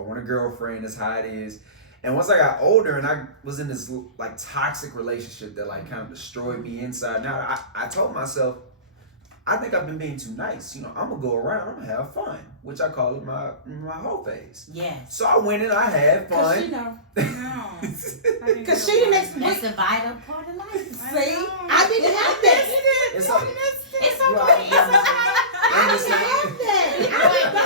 want a girlfriend. That's how it is. And once I got older and I was in this like toxic relationship that like kind of destroyed me inside. Now I told myself, I think I've been being too nice. You know, I'm gonna go around. I'm gonna have fun, which I call it my whole phase. Yes. So I went and I had Because fun. she know. No. Because she the next That's week. a vital part of life. See? I didn't have that. It's okay. It's You okay. are- It's okay. I didn't have that.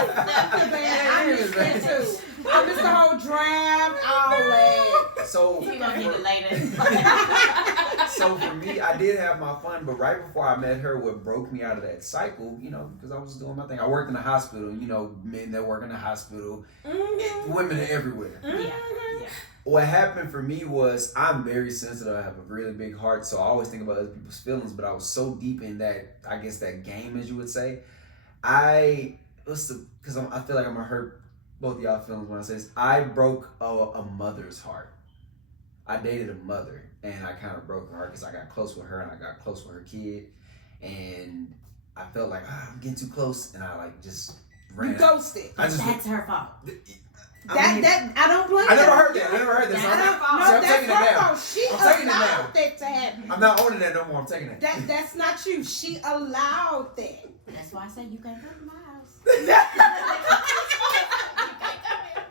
I miss that too. I miss the whole draft, all that. So We're gonna get it later. so for me, I did have my fun, but right before I met her, what broke me out of that cycle, you know, because I was doing my thing. I worked in the hospital, you know, men that work in the hospital, women are everywhere. Yeah. What happened for me was I'm very sensitive. I have a really big heart, so I always think about other people's feelings. But I was so deep in that, I guess that game, as you would say. I feel like I'm gonna hurt both of y'all feelings when I say this. I broke a mother's heart. I dated a mother, and I kind of broke her heart because I got close with her and I got close with her kid, and I felt like I'm getting too close, and I like just ran. You ghosted. I just That's her fault. I mean, I don't blame I never her. heard that. I never heard that. So That's I'm, her fault. No, see, I'm that's taking it her down. fault. She I'm taking it down. allowed that to happen. I'm not owning that no more. I'm taking it. That's not you. She allowed that. That's why I said you can't come to my house.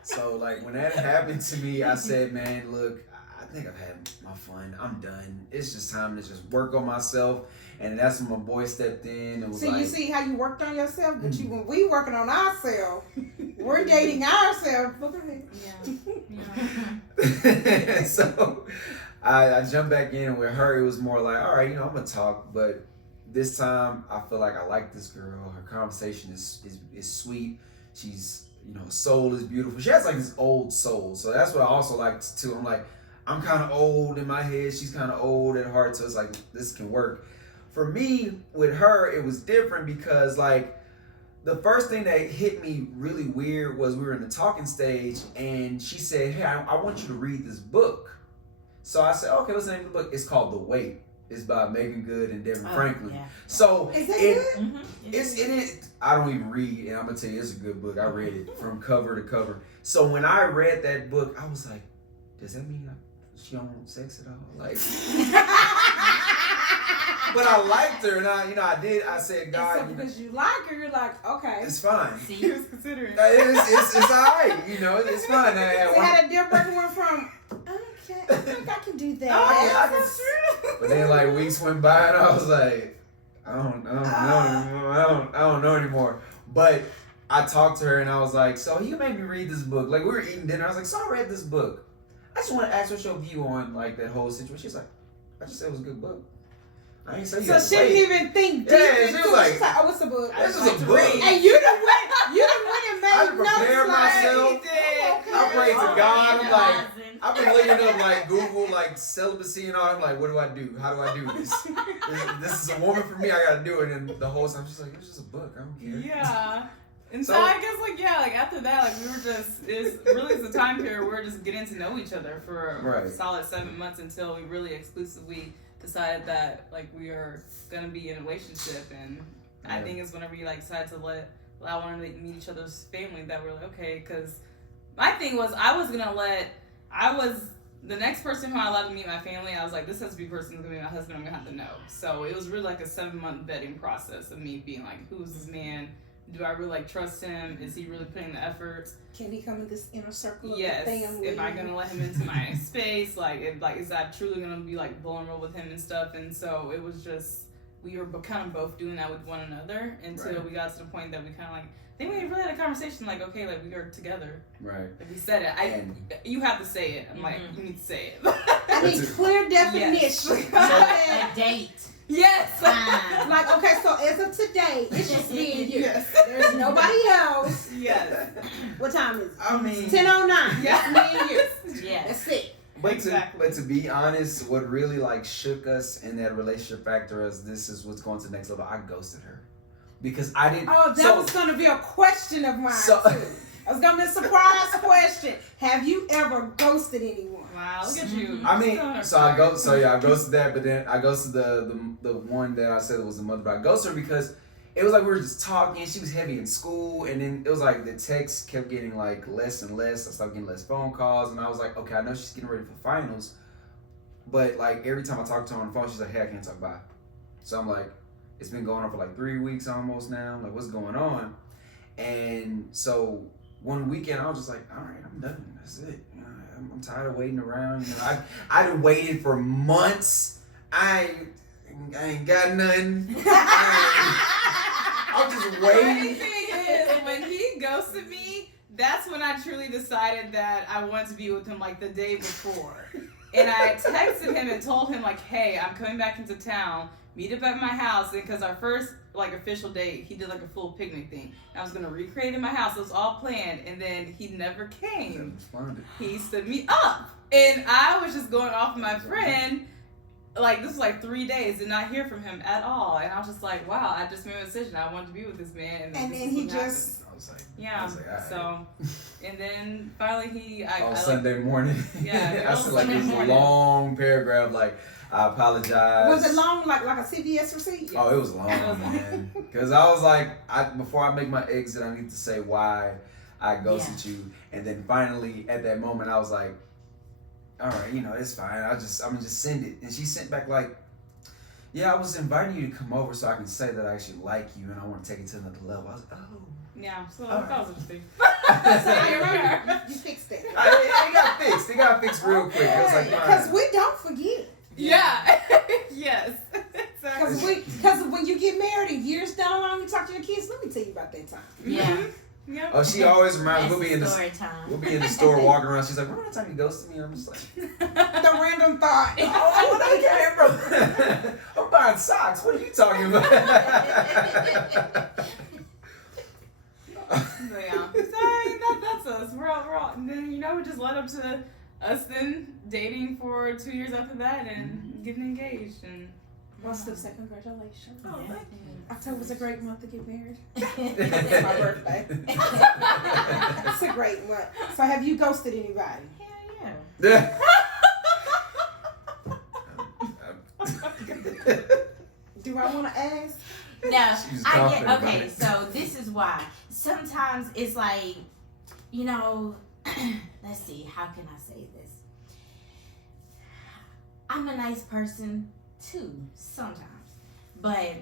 So like when that happened to me, I said, man, look, I think I've had my fun. I'm done. It's just time to just work on myself. And that's when my boy stepped in and was See, like, you see how you worked on yourself, but when we working on ourselves, we're dating ourselves. Look at it. So I jumped back in with her. It was more like, all right, you know, I'm gonna talk, but this time I feel like I like this girl. Her conversation is sweet. She's, you know, her soul is beautiful. She has like this old soul. So that's what I also liked too. I'm like, I'm kind of old in my head. She's kind of old at heart. So it's like, this can work. For me, with her, it was different because like the first thing that hit me really weird was we were in the talking stage and she said, hey, I want you to read this book. So I said, okay, what's the name of the book? It's called The Wait. It's by Megan Good and Devin Franklin. Yeah. So Is that it, good? Mm-hmm. it is. I don't even read, and I'm gonna tell you, it's a good book. I read it from cover to cover. So when I read that book, I was like, does that mean she don't want sex at all? Like, but I liked her, and I said, God, So because you like her, you're like, okay. it's fine. He See, was considering. It's all right. It's fine. So how that deal breaker went from, okay, I think I can do that. Oh, I that's true. But then like weeks went by, and I was like, I don't know anymore. I don't know anymore. But I talked to her, and I was like, so you made me read this book. Like we were eating dinner. I was like, so I read this book. I just want to ask what's your view on like that whole situation. She's like, I just said it was a good book. I ain't say you So had to she wait. didn't even think deep Yeah, she into was it. like- She's like, oh, what's the book? This is a book. And you done went and made I done prepared notes like, myself. okay. I prayed to God. I'm like, analyzing. I've been looking up like Google like celibacy and all. I'm like, what do I do? How do I do this? This is a woman for me. I gotta do it. And the whole time she's like, it's just a book. I don't care. Yeah. And so, So- I guess like after that, like we were just it's the time period we were just getting to know each other for Right. a solid 7 months until we really exclusively decided that like we are gonna be in a relationship. And I Yeah. think it's whenever you like decide to allow one to meet each other's family that we're like, okay, because my thing was the next person who I allowed to meet my family, I was like, this has to be the person who's gonna be my husband, I'm gonna have to know. So it was really like a 7-month vetting process of me being like, who's this man? Do I really like trust him? Is he really putting the effort? Can he come in this inner circle of Yes. the family? Am I gonna let him into my space? Like, is that truly gonna be like vulnerable with him and stuff? And so it was just we were kind of both doing that with one another until Right. we got to the point that we kind of like. I think we really had a conversation like, okay, like we are together. Right. Like we said it. And- You have to say it. I'm like, you need to say it. I need clear definition. A date. Yes. Fine. Like, okay, so as of today, it's just me and you. Yes. There's nobody else. Yes. What time is it? I mean, 10:09. Yeah. That's me and you. Yes. That's it. But Exactly. to be honest, what really like shook us in that relationship factor is this is what's going to the next level. I ghosted her because I didn't. Oh, that so- was going to be a question of mine, So- too. That was going to be a surprise question. Have you ever ghosted anyone? Wow, look at you. I mean, Just so I going go, so yeah, I ghosted that, but then I ghosted the one that I said was the mother. But I ghosted her because it was like we were just talking. She was heavy in school, and then it was like the text kept getting like less and less. I started getting less phone calls, and I was like, okay, I know she's getting ready for finals, but like every time I talk to her on the phone, she's like, hey, I can't talk, bye. So I'm like, it's been going on for like 3 weeks almost now. I'm like, what's going on? And so one weekend I was just like, all right, I'm done. That's it. You know, I'm tired of waiting around. You know, I done waited for months. I ain't got nothing. I'm just The waiting. funny thing is, when he ghosted me, that's when I truly decided that I wanted to be with him like the day before. And I texted him and told him like, hey, I'm coming back into town. Meet up at my house. And because our first like official date, he did like a full picnic thing. I was gonna recreate it in my house. It was all planned, and then he never came. He stood me up, and I was just going off my friend. Like this was like 3 days, did not hear from him at all, and I was just like, wow, I just made a decision. I wanted to be with this man, and And this then is he what just- I was like, yeah. I was like, all right. So, and then finally On Sunday morning, Yeah, I on sent like Sunday this morning. long paragraph, like I apologize. Was it long, like a CVS receipt? Oh, it was long, man. Because I was like, before I make my exit, I need to say why I ghosted you. And then finally, at that moment, I was like, all right, you know, it's fine. I'm gonna just send it. And she sent back like, yeah, I was inviting you to come over so I can say that I actually like you and I want to take it to another level. I was like, oh. Yeah, so All that was interesting. So I remember you fixed it. It got fixed. It got fixed real quick. I was like, Because fine. we don't forget. Yeah. Yes. Exactly. Because when you get married and years down the line, you talk to your kids. Let me tell you about that time. Yeah. Yep. Oh, she always reminds me. That's story time. We'll be in the store walking around. She's like, remember that time you ghosted me? I'm just like, The random thought. oh, I can't remember. I'm buying socks. What are you talking about? So yeah, so that's us. We're all, and then we just led up to us then dating for 2 years after that and getting engaged and. Well, still say congratulations. Oh, thank you. October's a great month to get married. It's It's my birthday. It's a great month. So have you ghosted anybody? Hell yeah. Do I want to ask? No, She's I confident get about okay. it. So this is why sometimes it's like, let's see, how can I say this? I'm a nice person too sometimes, but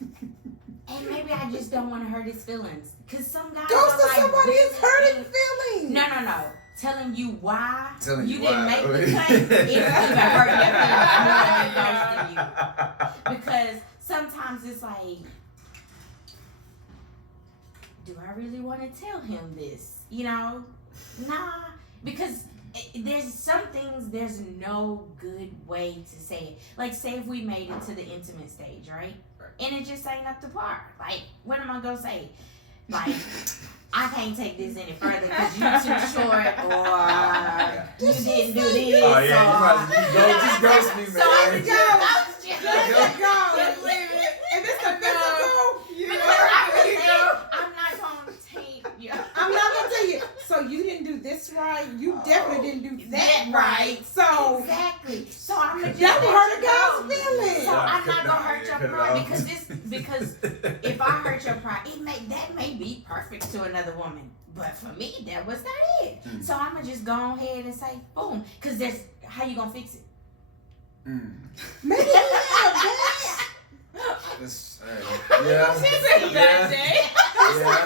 and maybe I just don't want to hurt his feelings because some guys are Ghosting like, somebody is hurting really- feelings. No. Telling you why Telling you you didn't why. make the cut, it's even hurt your feelings more than ghosting you. Because sometimes it's like, do I really want to tell him this? Nah, because there's some things, there's no good way to say it. Like, say if we made it to the intimate stage, right? And it just ain't up to par. Like, what am I going to say? Like, I can't take this any further because you're too short or you didn't do this. Oh, yeah, or, just ghost me, So I man. just ghost you. Let it go. Just leave it. If it's a physical, Because I can say, I'm not going to take you. I'm not gonna tell you. So you didn't do this right. You definitely didn't do that That right. right. So Exactly. So I'm gonna just that would hurt a let you guy's know. feelings. So I'm not Cut gonna it hurt your out. pride because if I hurt your pride, that may be perfect to another woman, but for me that was not it. Mm. So I'm gonna just go ahead and say boom, because there's how you gonna fix it. Maybe he had a bad. Yeah. She said a bad day. Yeah.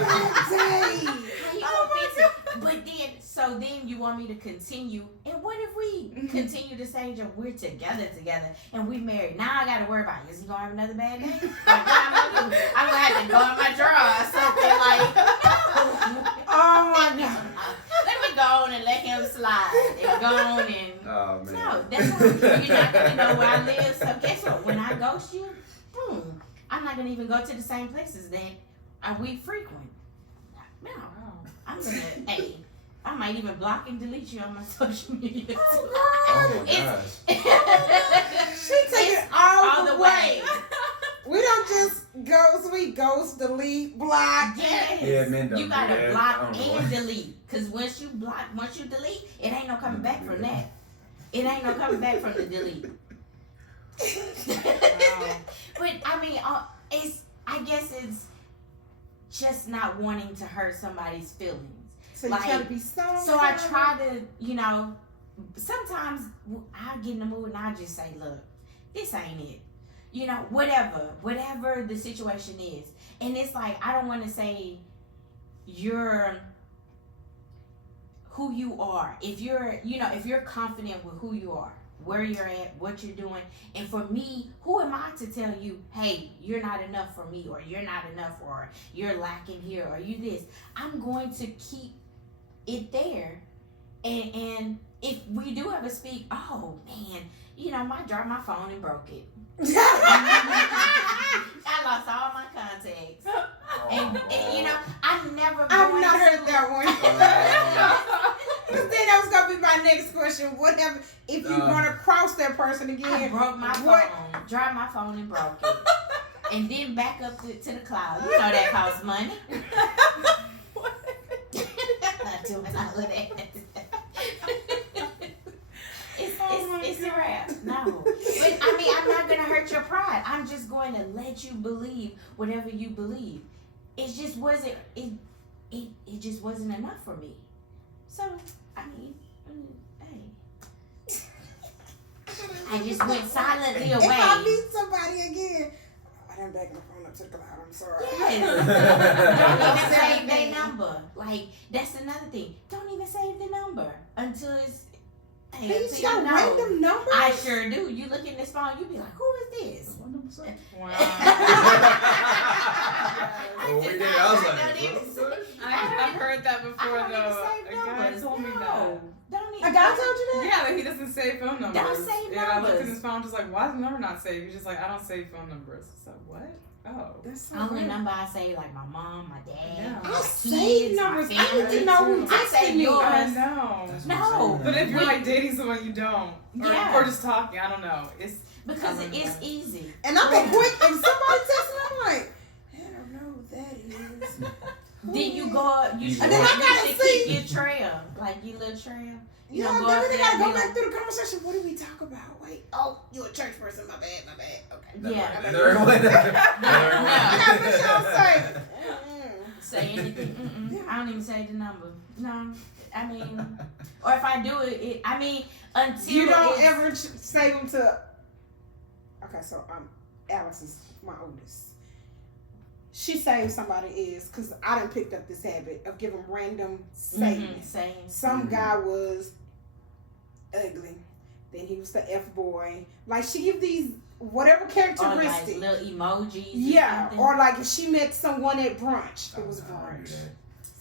Day. How you gonna fix it? But then, so then you want me to continue, and what if we continue the stage of we're together, and we married? Now I got to worry about, is he gonna have another bad day? Like, what I'm gonna do? I'm gonna have to go in my drawer or something like. Oh my God. Let me go on and let him slide and go on and. Oh man. No, that's not. You're not gonna know where I live. So guess what? When I ghost you, I'm not gonna even go to the same places that we frequent. No, I'm gonna. Hey, I might even block and delete you on my social media. Oh my gosh. She take it all the way. way. We don't just ghost, we ghost, delete, block. Yes. Yeah, men don't You do gotta that. I block don't know and why. delete. Cause once you delete, it ain't no coming back from that. It ain't no coming back from the delete. But I mean, I guess it's just not wanting to hurt somebody's feelings. So you Like, try to be so. So I try to, sometimes I get in the mood and I just say, look, this ain't it. Whatever the situation is. And it's like, I don't want to say you're who you are. If you're confident with who you are, where you're at, what you're doing. And for me, who am I to tell you, hey, you're not enough for me, or you're not enough, or you're lacking here, or you this. I'm going to keep it there. And if we do ever speak, oh man, I dropped my phone and broke it. I lost all my contacts. And I've never. I've not heard that one. But then that was gonna be my next question. Whatever, if you want to cross that person I again, broke my phone, dropped my phone and broke it, and then back up to the cloud. You know that costs money. Not doing all of that. It's a wrap. No. But I mean, I'm not gonna hurt your pride. I'm just going to let you believe whatever you believe. It just wasn't just wasn't enough for me. So I mean, hey. I just went silently away. If I meet somebody again, I done back my phone up to the cloud. I'm sorry. Yes. Don't even save their number. Like, that's another thing. Don't even save the number until it's. Hey, These until got you know. random numbers. I sure do. You look in this phone, you be like, who is this? Wow. Well, we did it. I was like, Don't even what? say- I've heard that before I don't though. even save A guy numbers. told me No. that. Don't even. A guy told you that? Yeah, that he doesn't save phone numbers. Don't save And I looked numbers. in his phone, just like, why is the number not saved? He's just like, I don't save phone numbers. So what? Oh. That's so Only weird. number I say, like my mom, my dad, Yeah. my I kids, save numbers. my I need to family. know who I texted say me. yours. I know. That's what No. I'm saying. But if you're Wait. like dating someone you don't, Yeah. or just talking, I don't know. It's Because I don't it's know. easy. And I'm a quick. If somebody texts me, I'm like, I don't know who that is. Then you go, you should, And then I gotta should see. keep your trail, like your little trail. You Yeah, don't go then up we there gotta and go be back like, through the conversation. What did we talk about? Wait, oh, you a church person? My bad. Okay. Yeah. And the third one. I gotta make sure I'm saying. say anything. Yeah. I don't even say the number. No, I mean, or if I do it, I mean, until You don't it's- ever say them to. Okay, so Alex is my oldest. She saved somebody because I done picked up this habit of giving random statements. Same. Some guy was ugly, then he was the F boy. Like she give these whatever Or like characteristics. little emojis. Yeah, something. or like if she met someone at brunch, it was I don't do brunch. that.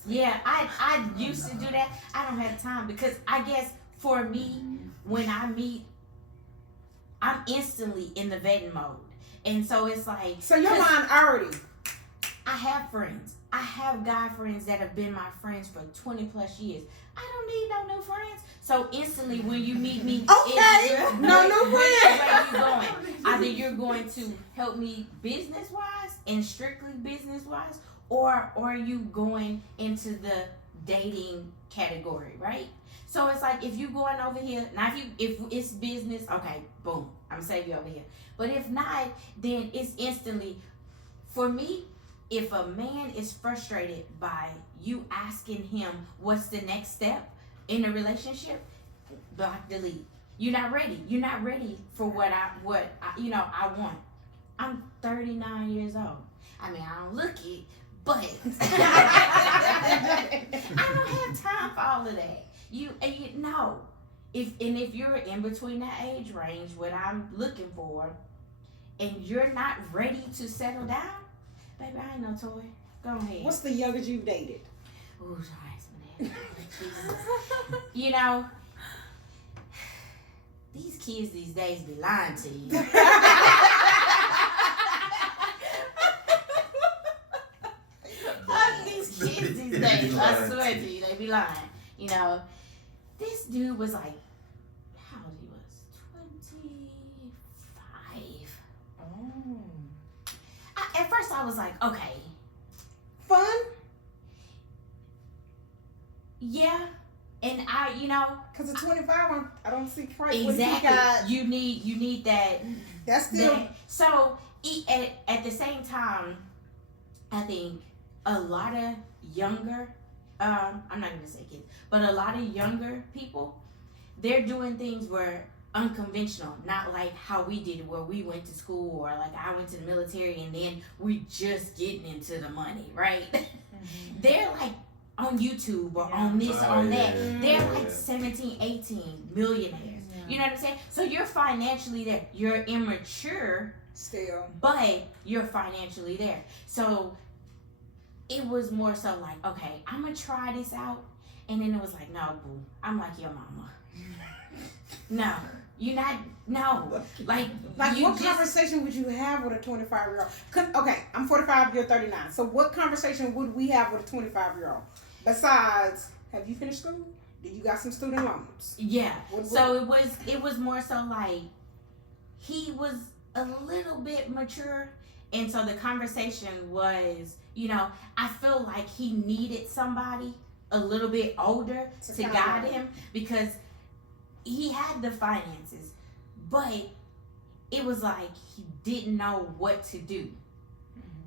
Yeah, I used to do that. I don't have time because I guess for me, when I meet, I'm instantly in the vetting mode. And so it's like, So your 'cause mind already. I have friends. I have guy friends that have been my friends for 20 plus years. I don't need no new friends. So instantly when you meet me, Okay, no new which friends. way you going? Either you're going to help me business wise and strictly business wise, or are you going into the dating category, right? So it's like if you going over here now, if it's business, okay, boom, I'm gonna save you over here. But if not, then it's instantly for me. If a man is frustrated by you asking him what's the next step in a relationship, block, delete. You're not ready. You're not ready for what I want. I'm 39 years old. I mean, I don't look it, but I don't have time for all of that. No. if you're in between that age range, what I'm looking for, and you're not ready to settle down, baby, I ain't no toy. Go ahead. What's the youngest you've dated? Ooh, don't ask me that. Jesus. You know, these kids these days be lying to you. These kids these days, I swear to you, they be lying. You know, this dude was like, how old he was? 25. Oh. At first I was like, okay, Fun? yeah. And I, you know, Because at 25, I don't see Frank. exactly. You need that. That's still. that. So at the same time, I think a lot of younger, I'm not gonna say kids, but a lot of younger people, they're doing things where unconventional, not like how we did it, where we went to school or like I went to the military and then we just getting into the money, right? They're like on YouTube or on this, on that. They're like 17, 18 millionaires. You know what I'm saying? So you're financially there. You're immature, Still. but you're financially there. So it was more so like, okay, I'm gonna try this out. And then it was like, no, boo, I'm like your mama. No, you're not. No, like Like, you what just, conversation would you have with a 25-year-old? Okay, I'm 45, you're 39. So, what conversation would we have with a 25-year-old? Besides, have you finished school? Do you got some student loans? yeah. What- So it was more so like he was a little bit mature, and so the conversation was, you know, I feel like he needed somebody a little bit older to guide him because he had the finances, but it was like he didn't know what to do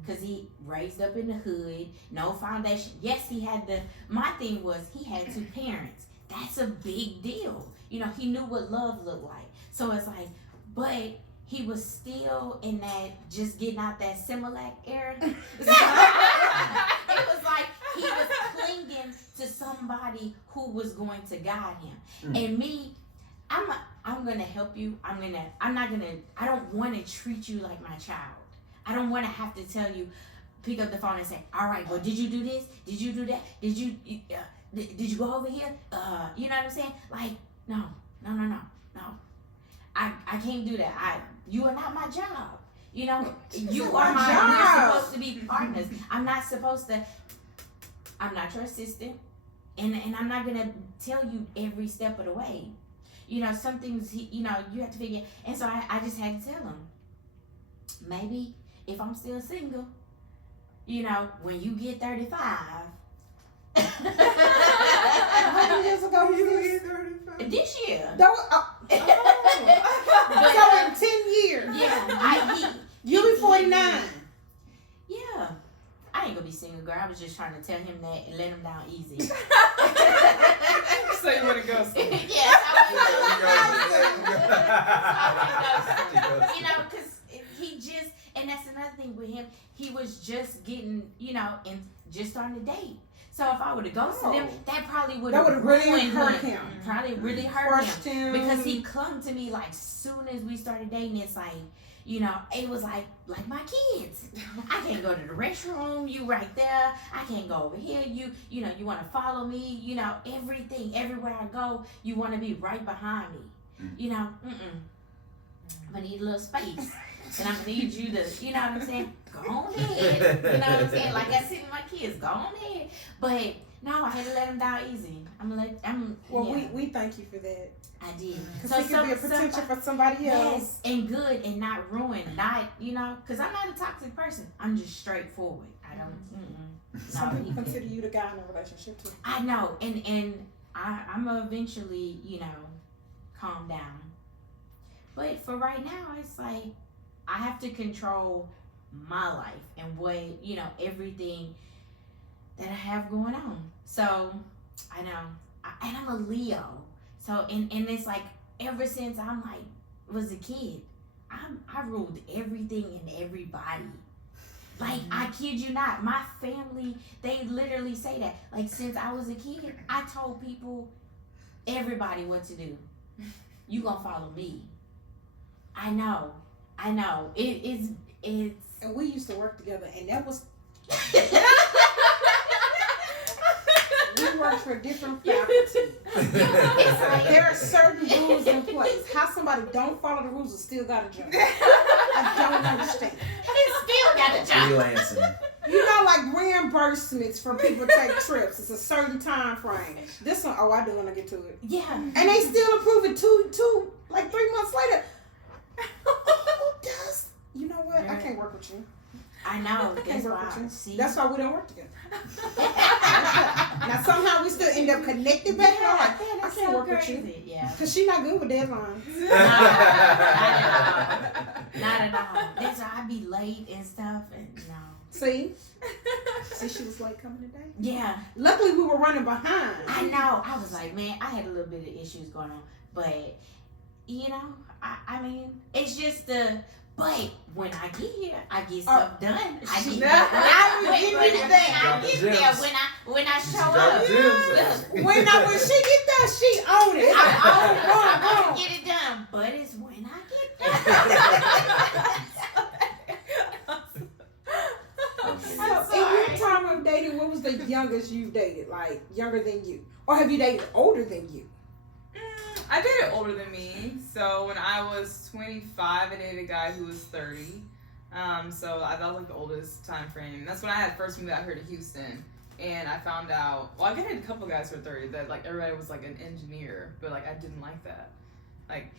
because he raised up in the hood, no foundation. Yes, he had my thing was he had two parents. That's a big deal. You know, he knew what love looked like. So it's like, but he was still in that just getting out that Similac era. So, it was like he was clinging to somebody who was going to guide him. And me, I'm gonna help you. I don't want to treat you like my child. I don't want to have to tell you, pick up the phone and say, all right, well, did you do this? Did you do that? Did you go over here? You know what I'm saying? Like, no. I can't do that. You are not my job. You know, you are my we're job. supposed to be partners. I'm not your assistant. And I'm not gonna tell you every step of the way. You know, some things, you know, you have to figure. And so I just had to tell him, maybe if I'm still single, you know, when you get 35. How many years ago was this? 35. This year. That was, so in 10 years. Yeah. You'll be 49. Yeah. I ain't gonna be single, girl. I was just trying to tell him that and let him down easy. So you want to go? Yes, you know, because he just, and that's another thing with him, he was just getting, you know, and just starting to date. So if I would have ghosted him, that probably would have really hurt him. Probably really hurt Crushed him. because he clung to me like soon as we started dating. It's like, you know, it was like my kids. I can't go to the restroom. You right there. I can't go over here. You know, you want to follow me. You know, everything, everywhere I go, you want to be right behind me. You know, I'm gonna need a little space, and I'm gonna need you to, you know what I'm saying? Go on ahead. You know what I'm saying? Like I said to my kids, go on ahead. But no, I had to let him down easy. Well, we thank you for that. I did. Because he could be a potential for somebody else. Yes, and good and not ruined. Not, you know, because I'm not a toxic person. I'm just straightforward. I don't, Some people he consider couldn't. you the guy in a relationship too. I know. And I'm gonna eventually, you know, calm down. But for right now, it's like I have to control my life and what, you know, everything that I have going on. So I know, and I'm a Leo. So and it's like ever since I'm like was a kid, I ruled everything and everybody. Like I kid you not, my family, they literally say that. Like since I was a kid, I told people, everybody what to do. you gonna follow me. I know. It's And we used to work together, and that was we worked for different faculties. There are certain rules in place. How somebody don't follow the rules and still got a job. I don't understand. He still got a job. Freelancing. You know, like reimbursements for people to take trips. It's a certain time frame. This one, I do when I get to it. Yeah. And they still approve it like 3 months later. Who does? You know what? I can't work with you. I know. I can't That's work why. with you. See? That's why we don't work together. Now somehow we still end up connected back. Yeah, I that's can't so work with crazy. you. Yeah. Cause she's not good with deadlines. Not at all. That's why I be late and stuff, and no. See, she was late coming today. Yeah. Luckily we were running behind. I know. I was like, man, I had a little bit of issues going on, but you know, I mean, it's just but when I get here, I get stuff done. I get I was getting when into that. I get there, when I show Drop up, the gems. When she get there, she own it. I'm Boom, gonna boom. get it done. But it's when I get So, in your time of dating, what was the youngest you dated? Like younger than you, or have you dated older than you? I dated older than me. So when I was 25, I dated a guy who was 30. So that was like the oldest time frame. That's when I had first moved out here to Houston. And I found out, well, I dated a couple guys who were 30 that like everybody was like an engineer, but like I didn't like that. Like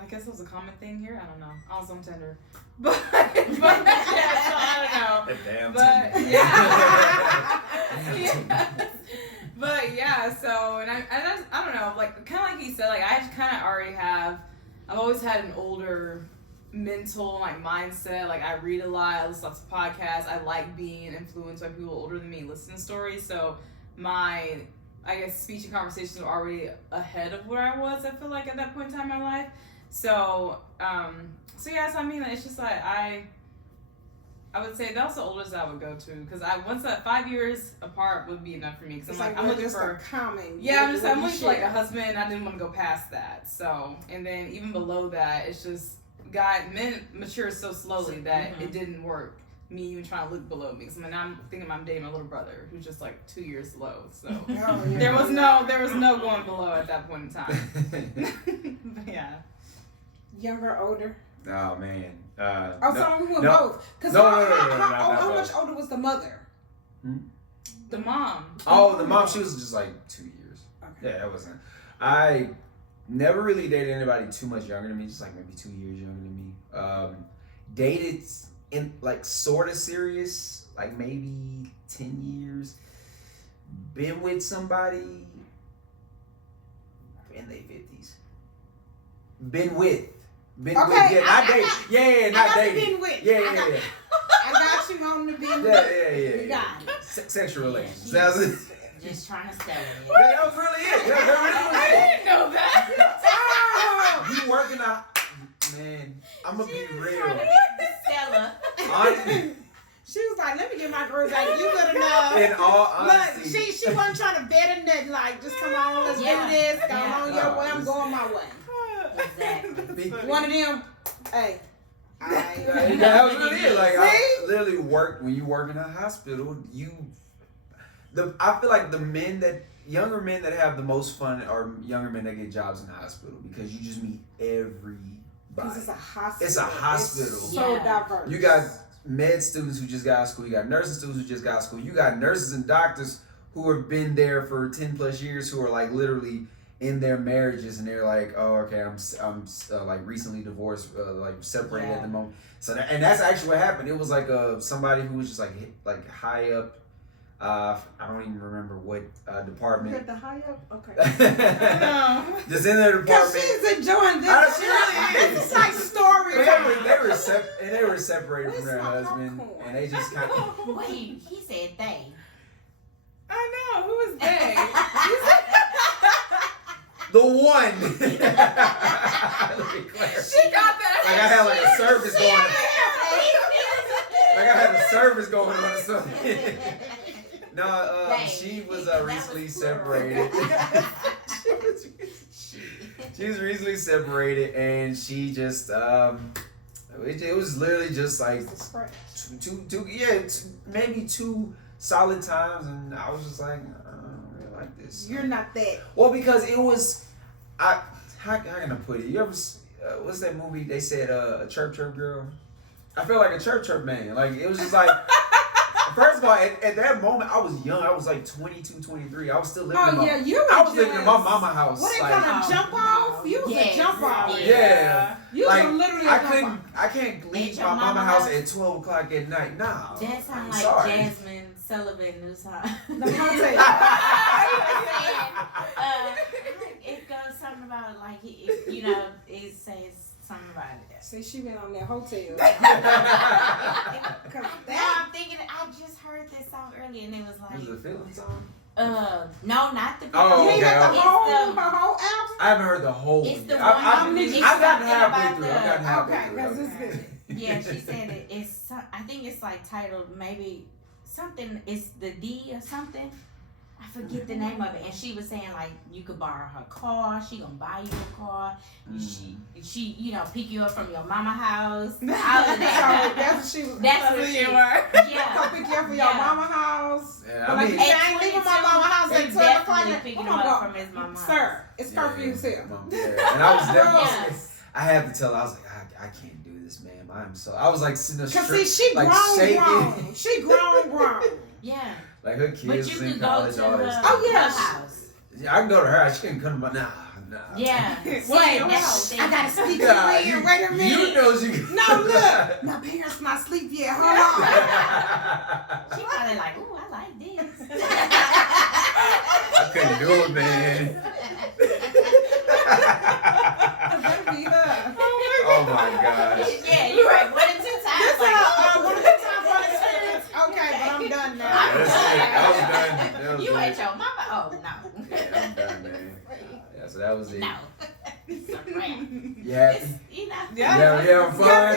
I guess it was a common thing here. I don't know. I was on Tinder, but yeah, so I don't know. Damn. But Tinder. yeah. But yeah, so and I don't know, like kind of like he said, like I kind of already have. I've always had an older mental like mindset. Like I read a lot, I listen to lots of podcasts. I like being influenced by people older than me, listening to stories. So my, I guess, speech and conversations were already ahead of where I was. I feel like at that point in time in my life. So yeah, so I mean, it's just like I would say that's the oldest I would go to, because once that 5 years apart would be enough for me. Because I'm looking for common. Yeah, I'm looking for like a husband. I didn't want to go past that. So, and then even below that, it's just men mature so slowly that it didn't work. Me even trying to look below me, because I'm thinking I'm dating my little brother who's just like 2 years low. So there was no going below at that point in time. But yeah. Younger, older. Oh man. So we went both. Because No, how much older was the mother? The mom. Oh, the mom. She was just like 2 years. Okay. Yeah, that wasn't. I never really dated anybody too much younger than me. Just like maybe 2 years younger than me. Dated in like sort of serious, like maybe 10 years. Been with somebody in their 50s. Been with, yeah, not dating. Yeah, not dating. Been with. Yeah. I got you on the been with. Yeah. You got it. Sexual relations. Yeah, That's it. just trying to stay with it. Yeah, that was really it. Yeah, that I really didn't know that. was it. You working out, man. I'm gonna be real. Stella. Honestly, She was like, let me get my groove back. You better know. in all Look, honesty, she wasn't trying to bet or nothing. Like, just come on, let's Yeah. do this. Go Yeah. on your way. I'm going my way. Exactly. One of them, hey. that was really it. Like I See? literally worked when you work in a hospital. I feel like younger men that have the most fun are younger men that get jobs in the hospital, because you just meet everybody. Because it's a hospital. It's a hospital. It's so Yeah. diverse. You got med students who just got out of school. You got nursing students who just got out of school. You got nurses and doctors who have been there for 10 plus years, who are like literally in their marriages, and they're like, oh, okay, I'm like recently divorced, like separated at the moment. So and that's actually what happened. It was like somebody who was just like high up. I don't even remember what department. At the high up? Okay. No. Just in their Because department. she's enjoying this. She really This is. is like story time. They were separated from Where's their my husband, popcorn? and they just kind of. Wait, he said they. I know. Who is they? The one. Let me clarify. She got that. Like I had like a service going on. Like I had a service going on or something. No, she was recently separated. She's recently separated, and she just it was literally just like maybe 2 solid times, and I was just like, I don't really like this. You're not that. Well, because it was, how can I put it? You ever what's that movie? They said a chirp girl. I felt like a chirp man. Like it was just like. First of all, at that moment, I was young. I was like 22, 23. I was still living Oh, in yeah, my, you were I was living in my mama house. What they like, call a jump off? You was Yes. a jump off. Yeah. You Like, was literally a I jump off. can't leave your my mama mama house house? at 12 o'clock at night. Nah. That sounds I'm like sorry. Jasmine Sullivan new song. The hotel. It goes something about like it says something about it. See, she been on that hotel. Cause Now that, I'm thinking I just heard this song earlier and it was Was it a like feeling song? no, not the Oh, you ain't okay, got the okay. whole, It's her whole album? I haven't heard the whole It's one the yet. one- I've gotten it's halfway something through. about I've gotten halfway Okay, through. because it's Okay. good. Yeah, she said it's I think it's like titled maybe something, it's the D or something. I forget the name of it. And she was saying like you could borrow her car, she gonna buy you a car. She pick you up from your mama house. All of So that. that's what she was. That's That's what what she you were. Yeah. Come pick you up from Yeah. your mama house. Yeah, But I like mean, you say, I ain't leaving my mama house at It's 12 o'clock. definitely picking Oh him my up God. from his mama. Sir, it's curfew here. Yeah, and I was definitely. Yes. I had to tell her, I was like, I can't do this, man. I was like sitting there Cause see, she like grown. shaking. She grown. Yeah. Like her But kids you was in could go college, to all her, that stuff. Oh, yeah. her house. Yeah, I can go to her. She can come to my nah. Yeah. Wait, See, hold that's on. the I gotta thing. sneak Nah, you in. Wait a minute. You know she. No, look. My parents not asleep yet. Hold on. She probably like, ooh, I like this. I couldn't do it, man. That be her. Oh my gosh. Yeah, you're right. 1 and 2 times. This like, one of the time for experience. Okay, but I'm done now. Yeah, that's it. I was done. That was you it. ain't your mama. Oh no. Yeah, I'm done, man. Yeah, so that was it. No. It's a wrap. Yeah. It's, Yeah. Yeah, we having fun.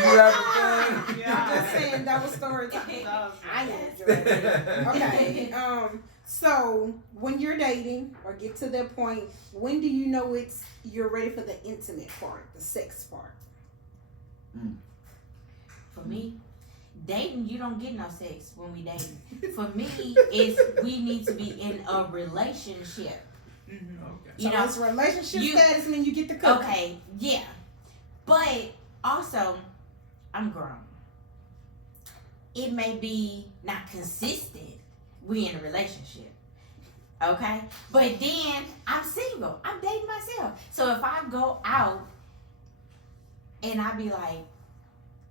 You having fun? I'm just saying that was story time. I enjoyed it. Okay. So when you're dating or get to that point, when do you know you're ready for the intimate part, the sex part? For me, dating, you don't get no sex when we dating. For me, is we need to be in a relationship. Okay. You So know, it's relationship you- status when you get the cookie. okay, yeah. But also, I'm grown. It may be not consistent. We in a relationship. Okay? But then I'm single. I'm dating myself. So if I go out and I be like,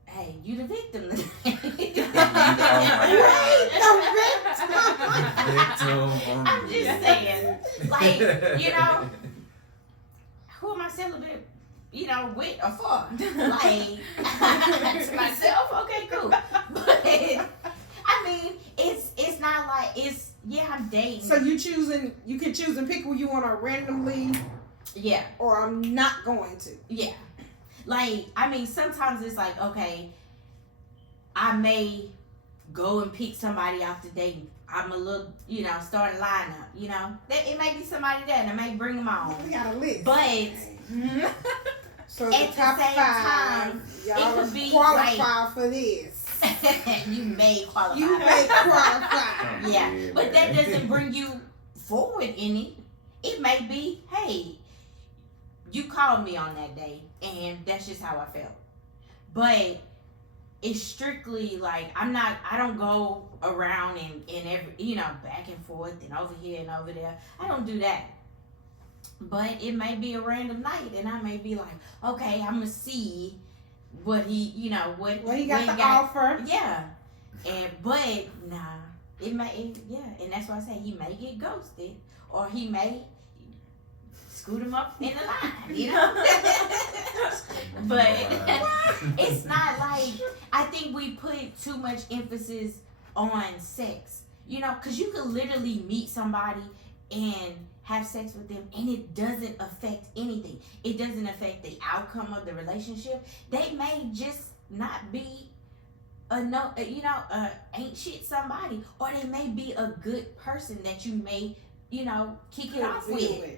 hey, you the victim I'm just saying, like, who am I celibate, with or for? Like, to myself, okay, cool. But I mean, it's not like I'm dating. So you can choose and pick who you want to randomly, yeah, or I'm not going to. yeah. Like, I mean, sometimes it's like, okay, I may go and pick somebody off the date. I'm a little, start a lineup, it may be somebody there and I may bring them on. We got a list. But So at the the top same 5, time, y'all it could be qualify for this. you may qualify. You may qualify. Yeah, but that doesn't bring you forward any. It may be, hey, you called me on that day, and that's just how I felt. But it's strictly like I don't go around and every back and forth and over here and over there. I don't do that. But it may be a random night, and I may be like, okay, I'm gonna see what he, what Well, he got what the offer. Yeah, but it may, and that's why I say he may get ghosted, or he may scoot him up in the line, But it's not like, I think we put too much emphasis on sex, because you could literally meet somebody and have sex with them and it doesn't affect anything. It doesn't affect the outcome of the relationship. They may just not be ain't shit somebody, or they may be a good person that you may, kick it off with.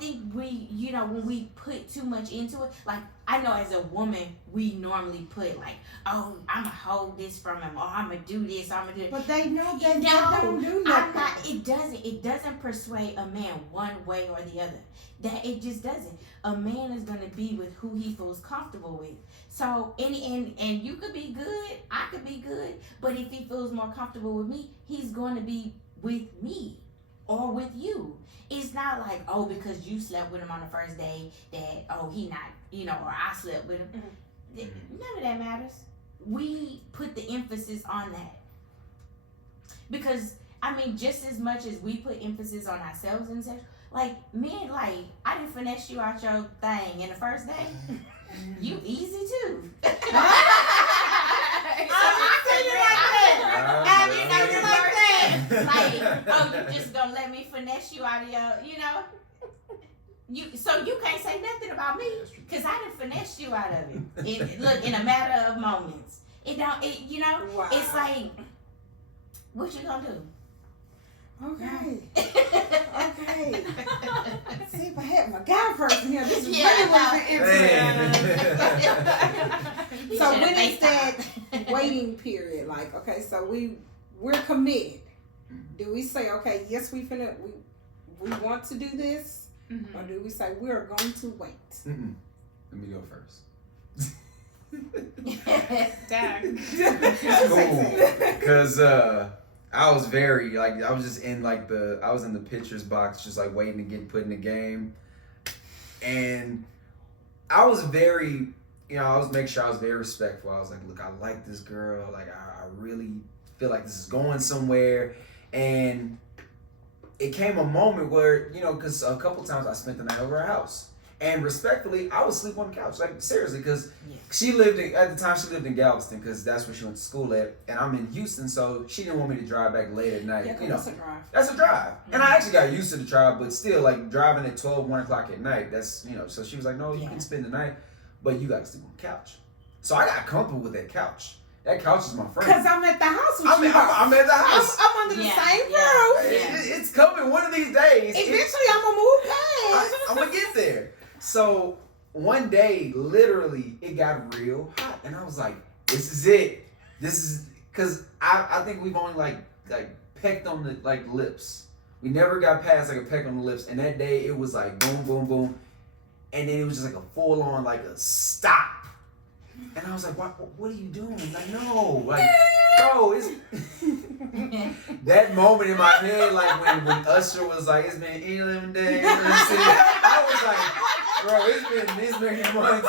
think we, when we put too much into it, like I know as a woman, we normally put like, oh, I'm gonna hold this from him, or I'm gonna do this, or I'm gonna do it. But they know they No, don't do I'm nothing. not. It doesn't persuade a man one way or the other. That it just doesn't. A man is gonna be with who he feels comfortable with. So and you could be good, I could be good, but if he feels more comfortable with me, he's going to be with me or with you. It's not like, oh, because you slept with him on the first day that, oh, he not, or I slept with him. None of that matters. We put the emphasis on that. Because, I mean, just as much as we put emphasis on ourselves and sex, like, men, like, I didn't finesse you out your thing in the first day. You easy too. I didn't like that. Like, oh, you just gonna let me finesse you out of your, so you can't say nothing about me, cause I done finessed you out of it. In a matter of moments. Wow. It's like, what you gonna do? Okay. Okay. See if I had my guy person here. This is Yeah, really what I I'm know. So when is that waiting period? Like, okay, so we're committed. Do we say, okay, yes, we want to do this, or do we say we're going to wait? Let me go first. Dang. Cool. Because I was very, like, I was just in, like, I was in the pitcher's box just, like, waiting to get put in the game. And I was very, I was making sure I was very respectful. I was like, look, I like this girl. Like, I really feel like this is going somewhere. And it came a moment where, because a couple times I spent the night over her house. And respectfully, I would sleep on the couch. Like, seriously, because at the time, she lived in Galveston, because that's where she went to school at. And I'm in Houston, so she didn't want me to drive back late at night. Yeah, that's a drive. That's a drive. And I actually got used to the drive, but still, like, driving at 12, 1 o'clock at night, that's, so she was like, no, you can spend the night, but you got to sleep on the couch. So I got comfortable with that couch. That couch is my friend. Because I'm at the house with you. I'm at the house. I'm under the same roof. It's coming one of these days. Eventually, I'm going to move past. I'm going to get there. So one day, literally, it got real hot. And I was like, this is it. This is, because I think we've only, like pecked on the, lips. We never got past, like, a peck on the lips. And that day, it was like, boom, boom, boom. And then it was just like a full-on, like, a stop. And I was like, what are you doing? Like, no. Like, bro, it's... That moment in my head, like, when Usher was like, it's been 11 days. I was like, bro, it's been this many months.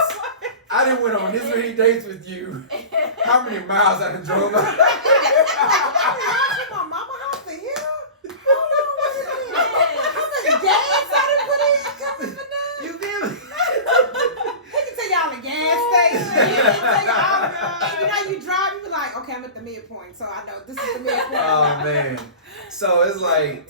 I done went on this many dates with you. How many miles I done drove out? My mama house to here? How many gas I done put in coming for that? You feel me? He can tell y'all the gas station. He can tell y'all, and you drive, you be like, okay, I'm at the midpoint, so I know this is the midpoint. Oh, man. So it's like,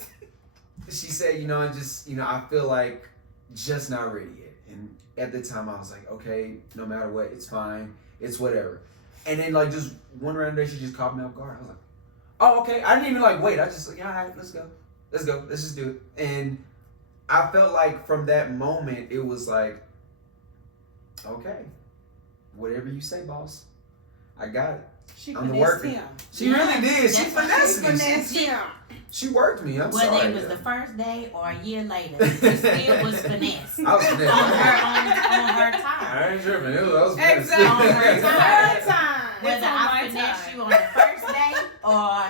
she said, I feel like just not ready yet. And at the time, I was like, okay, no matter what, it's fine. It's whatever. And then, like, just one random day, she just caught me off guard. I was like, oh, okay. I didn't even, wait. I just, all right, let's go. Let's go. Let's just do it. And I felt like from that moment, it was like, okay, whatever you say, boss. I got it. She I'm the finessed worker. him. She really did. She That's what finessed me. Finessed him. She worked me. I'm Whether sorry. it was the first day or a year later, it still was finesse. I was finessed. on her time. I ain't tripping. I was finessed. Exactly. On her time. Third time. Whether It's on I my finesse time. you on the first day or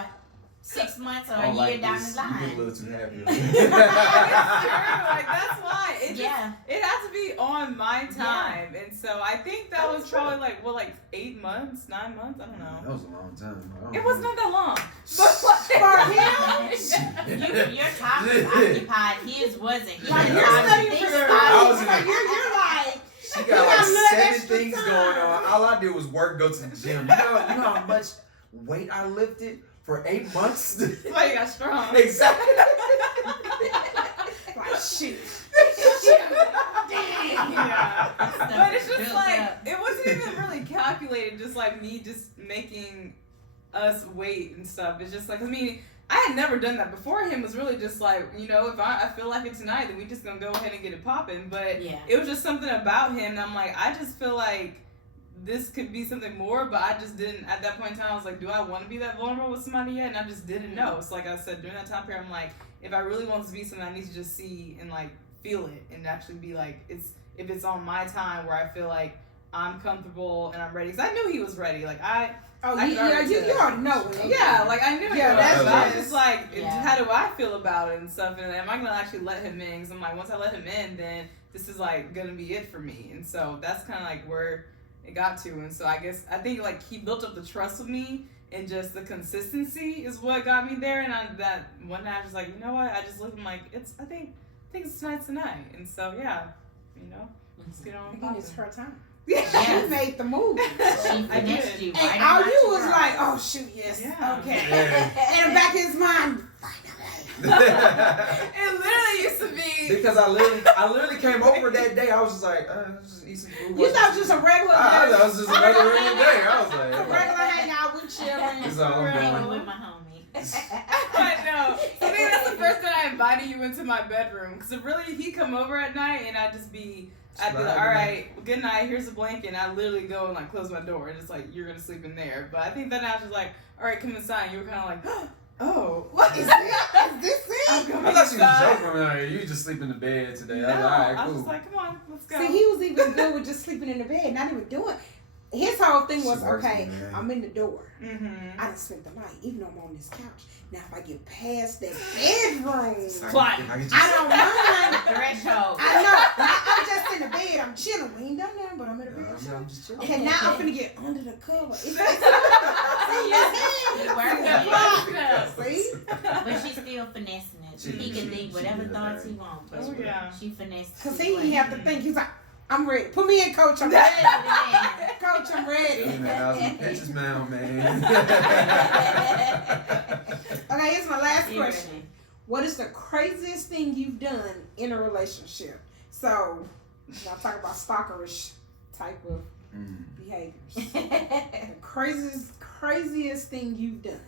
6 months or I a don't year like down this. the You get a line. little too happy. It's true. Like, that's why. Yeah. It has to be on my time. And so I think that was probably like 8 months, 9 months? I don't know. That was a long time. I don't It was know. not that long. For him? Your time was occupied. His wasn't. Like, His you're time studying was for this the I was time. in like, you're like, She You got got like a little 7 extra things time. going on. All I did was work, go to the gym. You know how much weight I lifted for 8 months? That's why you got strong. Exactly. like, shit. Yeah. But it's just Built like, up. it wasn't even really calculated, just like me just making us wait and stuff. It's just like, I had never done that before. Him was really just like, you know, if I feel like it tonight, then we just gonna go ahead and get it popping. But Yeah. it was just something about him. And I'm like, I just feel like this could be something more, but I just didn't. At that point in time, I was like, do I want to be that vulnerable with somebody yet? And I just didn't know. So like I said, during that time period, I'm like, if I really want to be something, I need to just see and like feel it and actually be like, if it's on my time where I feel like I'm comfortable and I'm ready. Because I knew he was ready. Like I you already know. yeah, like I knew it. Yeah, that's but I was nice. just like, Yeah. how do I feel about it and stuff? And am I gonna actually let him in? Because I'm like, once I let him in, then this is like gonna be it for me. And so that's kind of like where it got to. And so I think like he built up the trust with me, and just the consistency is what got me there. And that one night I was like, you know what? I just looked at him like, I think it's tonight's the night. And so yeah, you know, let's get on. Again, it's her time. Yeah. She made the move. She I finessed did. you. And Right all on you your was road. like, oh shoot, yes, Yeah. okay. Yeah. And in the back of his mind, It literally used to be. Because I literally came over that day. I was just like, let's just eat some food. you thought it was just a regular I day. thought it was just another regular day. I was A like, regular hangout, we chilling. That's all I'm Hanging doing. with my homie. I know. I think that's the first time I invited you into my bedroom. Because if really he'd come over at night and I'd be like, all right, well, good night, here's a blanket. And I literally go and like close my door and it's like, you're going to sleep in there. But I think that I was just like, all right, come inside. And you were kind of like, oh, what is this? Is this I'm it? going I thought she was inside. joking. I'm like, you just sleep in the bed today. No, I was like, all right, I was cool. just like, come on, let's go. See, he was even good with just sleeping in the bed, not even doing. His whole thing was, She works okay, with me, man. I'm in the door. Mm-hmm. I done spent the night, even though I'm on this couch. Now, if I get past that bedroom, Plot. I don't mind. Threshold. I know. I'm just in the bed. I'm chilling. We ain't done nothing, but I'm in the bed. I'm just chilling. Okay, now I'm finna get under the cover. It's See? But she's still finessing it. He can think whatever did thoughts that. he wants. But Oh, yeah. she finessed. Cause it. he have to think. He's like, I'm ready. Put me in, coach. I'm ready. Coach, I'm ready. Hey, man, I was in pictures now, man. Okay, here's my last He question. ready. What is the craziest thing you've done in a relationship? So, y'all talk about stalkerish type of behaviors. The craziest thing you've done.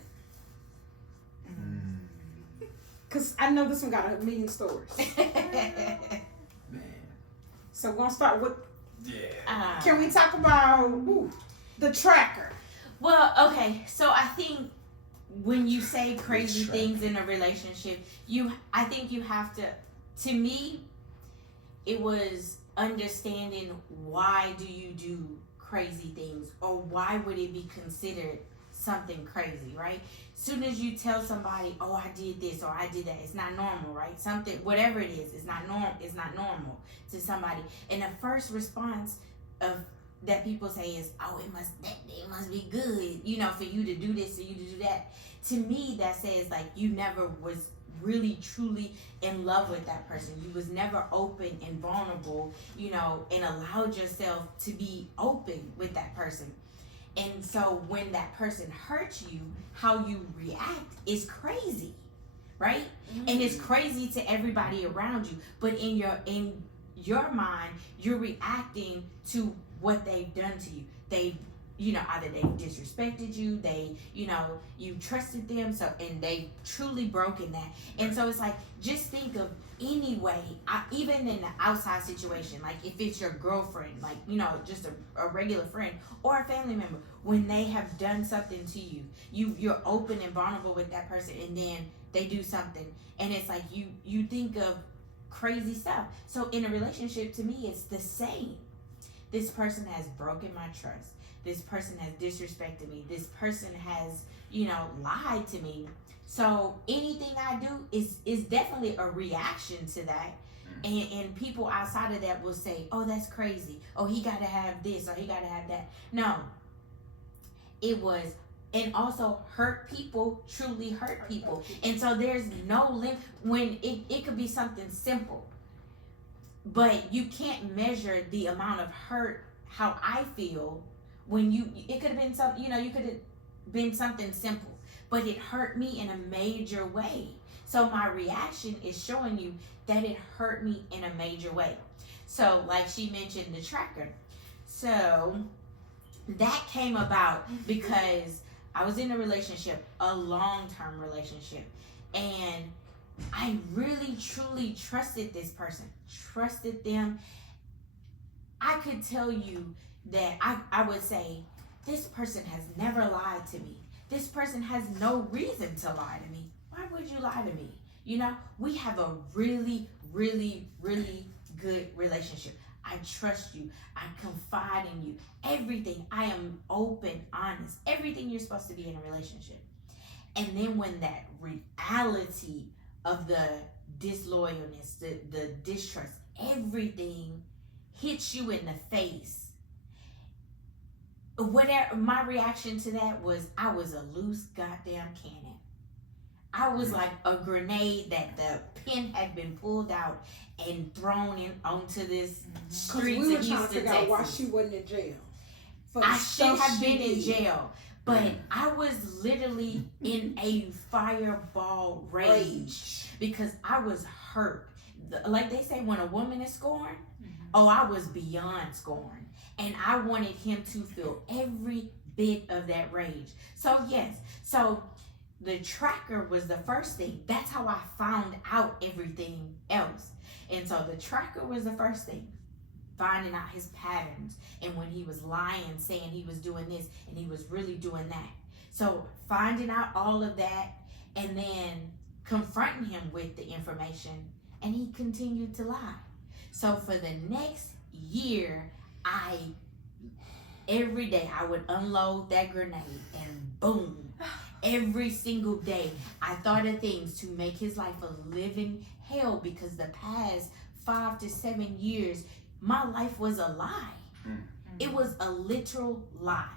Cause I know this one got 1 million stories. Man. So we're gonna start with. Yeah. Can we talk about the tracker? Well, okay. So I think when you say crazy Tracker. things in a relationship, I think you have to. To me, it was understanding why do you do crazy things, or why would it be considered something crazy, right? Soon as you tell somebody, oh, I did this or I did that, it's not normal, right? Something, whatever it is, it's not normal to somebody. And the first response of that people say is, oh, it must be good, you know, for you to do this or you to do that. To me, that says like you never was really truly in love with that person. You was never open and vulnerable, you know, and allowed yourself to be open with that person. And so when that person hurts you, how you react is crazy, right? And it's crazy to everybody around you. But in your mind, you're reacting to what they've done to you. They, you know, either they disrespected you, you trusted them, and they truly broken that. And so it's like, just think of any way, even in the outside situation, like if it's your girlfriend, like, you know, just a regular friend or a family member, when they have done something to you, you're open and vulnerable with that person, and then they do something, and it's like you think of crazy stuff. So in a relationship, to me, it's the same. This person has broken my trust. This person has disrespected me. This person has, you know, lied to me. So anything I do is definitely a reaction to that. And people outside of that will say, oh, that's crazy. Oh, he got to have this or he got to have that. No. It was, and also hurt people truly hurt people. And so there's no limit when it could be something simple. But you can't measure the amount of hurt, how I feel when it could have been something, you know, you could have been something simple, but it hurt me in a major way. So my reaction is showing you that it hurt me in a major way. So like she mentioned the tracker. So that came about because I was in a relationship, a long-term relationship, and I really truly trusted this person, trusted them. I could tell you that I would say, this person has never lied to me. This person has no reason to lie to me. Why would you lie to me? You know, we have a really, really, really good relationship. I trust you. I confide in you. Everything. I am open, honest. Everything you're supposed to be in a relationship. And then when that reality of the disloyalness, the distrust, everything hits you in the face. Whatever my reaction to that was, I was a loose goddamn cannon. I was like a grenade that the pin had been pulled out and thrown in onto this streets we were of trying to Houston, figure out why Texas. she wasn't in jail. I should have been in jail, but I was literally in a fireball rage because I was hurt. Like they say, when a woman is scorned, oh, I was beyond scorn, and I wanted him to feel every bit of that rage. So yes, the tracker was the first thing. That's how I found out everything else. And so the tracker was the first thing. Finding out his patterns, and when he was lying, saying he was doing this and he was really doing that. So finding out all of that, and then confronting him with the information, and he continued to lie. So for the next year, every day I would unload that grenade, and boom, every single day I thought of things to make his life a living hell, because the past 5 to 7 years my life was a lie. It was a literal lie.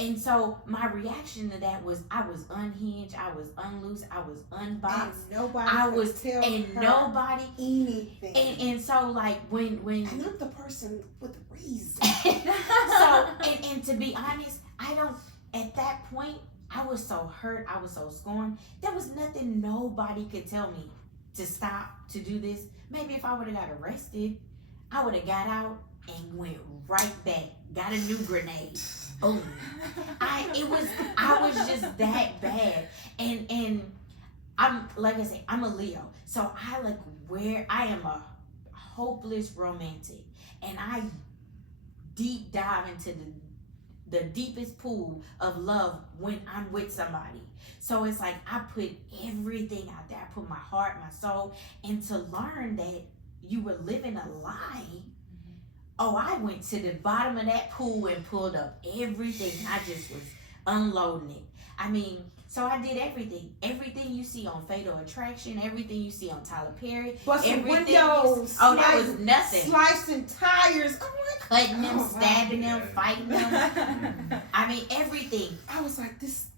And so my reaction to that was, I was unhinged, I was unloose, I was unboxed. And nobody could tell her nobody anything. And so like when and I'm the person with the reason. so and to be honest, at that point I was so hurt, I was so scorned. There was nothing nobody could tell me to stop, to do this. Maybe if I would have got arrested, I would have got out and went right back, got a new grenade. Boom. I was just that bad. And I'm, like I say, I'm a Leo. So I am a hopeless romantic. And I deep dive into the deepest pool of love when I'm with somebody. So it's like I put everything out there. I put my heart, my soul, and to learn that you were living a lie. Oh, I went to the bottom of that pool and pulled up everything. I just was unloading it. I mean, so I did everything. Everything you see on Fatal Attraction, everything you see on Tyler Perry. Busting everything windows. that was nothing. Slicing tires. Cutting them, stabbing them, fighting them. I mean, everything. I was like, this.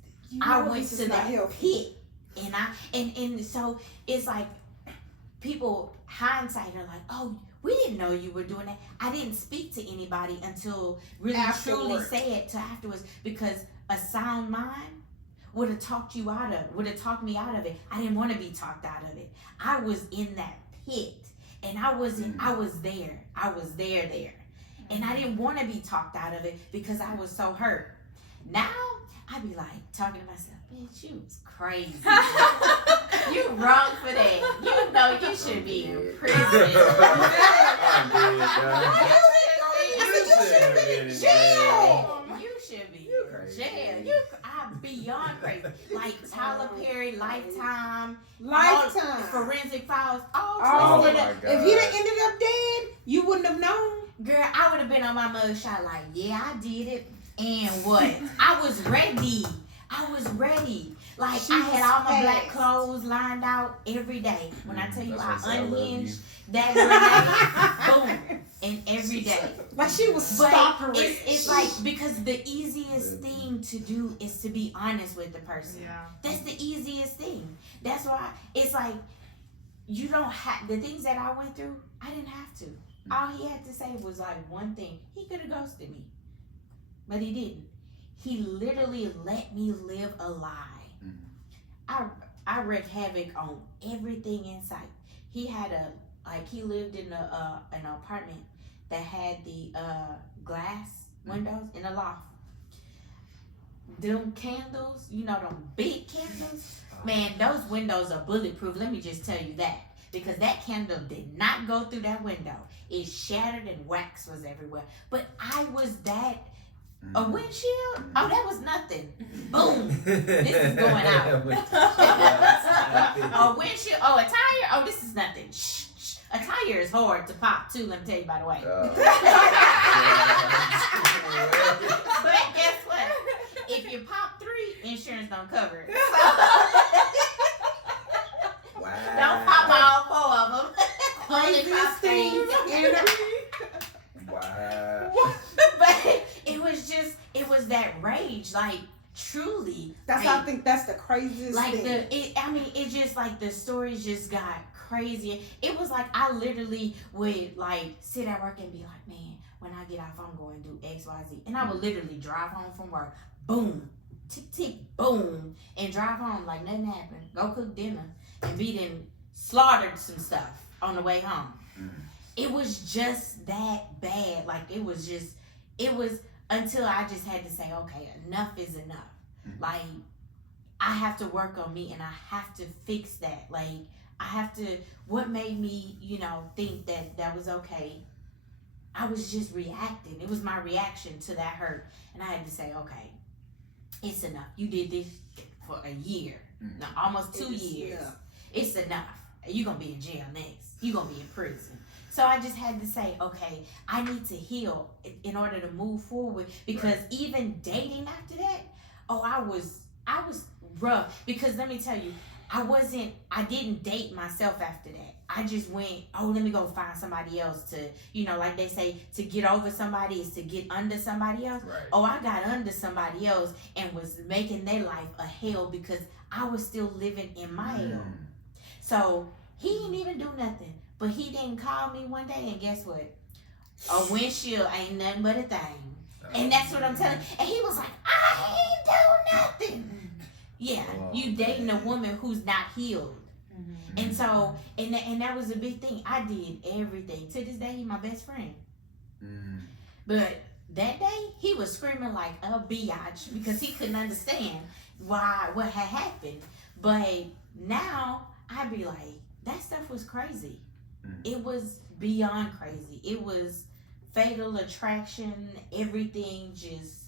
I went to that pit. And so it's like, people hindsight are like, oh, we didn't know you were doing that. I didn't speak to anybody until really truly say it to afterwards, because a sound mind would have talked me out of it. I didn't want to be talked out of it. I was in that pit, and I was there. And I didn't want to be talked out of it because I was so hurt. Now I be like talking to myself, bitch, you was crazy. You wrong for that. You know you should be in prison. You should be in jail. I'm beyond crazy. Like Tyler Perry, Lifetime, Forensic Files, all twisted up. If he'd have ended up dead, you wouldn't have known. Girl, I would have been on my mugshot like, yeah, I did it. And what? I was ready. Like, I had all my black clothes lined out every day. When I tell you I unhinged that grenade, boom, and every day. Like she was stalkerish. It's like, because the easiest thing to do is to be honest with the person. Yeah. That's the easiest thing. That's why it's like, you don't have, the things that I went through, I didn't have to. All he had to say was like one thing. He could have ghosted me, but he didn't. He literally let me live a lie. I wreaked havoc on everything in sight. He had he lived in an apartment that had the glass windows in a loft. them candles, them big candles, man, those windows are bulletproof. Let me just tell you that. Because that candle did not go through that window. It shattered and wax was everywhere. But I was that, a windshield? Oh, that was nothing. Boom. This is going out. A windshield? Oh, a tire? Oh, this is nothing. Shh, shh. A tire is hard to pop too, let me tell you by the way. But guess what? If you pop 3, insurance don't cover it. Wow. Don't pop all 4 of them. Only pop 3. Wow. But it was that rage, like truly. That's like, I think that's the craziest like thing. it's just like the stories just got crazy. It was like I literally would like sit at work and be like, man, when I get off, I'm going to do X, Y, Z, and I would literally drive home from work, boom, tick tick, boom, and drive home like nothing happened. Go cook dinner and be then slaughtered some stuff on the way home. It was just that bad. Like it was until I just had to say, okay, enough is enough. Like I have to work on me and I have to fix that. Like I have to, what made me, think that was okay. I was just reacting. It was my reaction to that hurt. And I had to say, okay, it's enough. You did this for a year, no, almost 2 years. Enough. It's enough. You're going to be in jail next. You're going to be in prison. So I just had to say, okay, I need to heal in order to move forward. Because even dating after that, I was rough. Because let me tell you, I didn't date myself after that. I just went, let me go find somebody else to, like they say, to get over somebody is to get under somebody else. Right. I got under somebody else and was making their life a hell because I was still living in my hell. So he didn't even do nothing. But he didn't call me one day, and guess what? A windshield ain't nothing but a thing. And that's what I'm telling you. And he was like, I ain't do nothing. Yeah, you dating a woman who's not healed. And so, and that was a big thing. I did everything. To this day, he's my best friend. But that day, he was screaming like a biatch because he couldn't understand what had happened. But now, I'd be like, that stuff was crazy. It was beyond crazy. It was fatal attraction. Everything just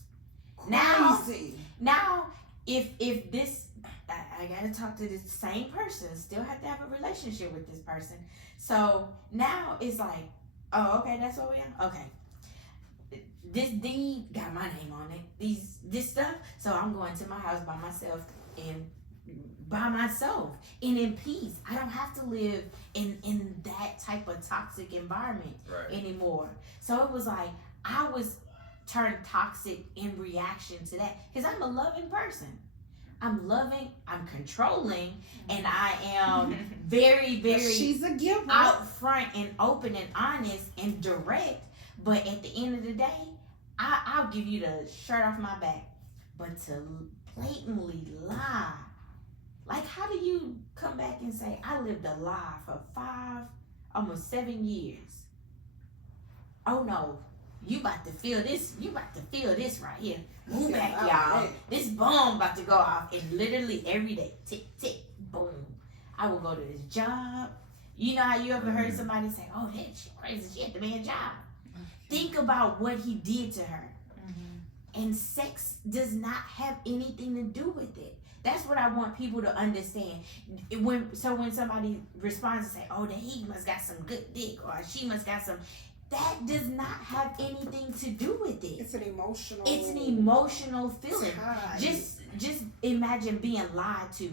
Crazy. Now, if this, I gotta talk to this same person. Still have to have a relationship with this person. So now it's like, oh, okay, that's what we are. Okay, this deed got my name on it. This stuff. So I'm going to my house by myself and in peace. I don't have to live in that type of toxic environment anymore. So it was like I was turned toxic in reaction to that because I'm a loving person. I'm loving, I'm controlling, and I am very, very She's a giver. out front and open and honest and direct. But at the end of the day, I'll give you the shirt off my back. But to blatantly lie, like how do you come back and say, I lived a lie for 5, almost 7 years? Oh no, you about to feel this. You about to feel this right here. Move back, y'all. This bomb about to go off. And literally every day, tick, tick, boom. I will go to this job. You know how you ever heard somebody say, oh, that shit crazy. She had to be a job. Think about what he did to her. And sex does not have anything to do with it. That's what I want people to understand. When somebody responds and say, oh, then he must got some good dick or she must got some, that does not have anything to do with it. It's an emotional feeling. tie. Just imagine being lied to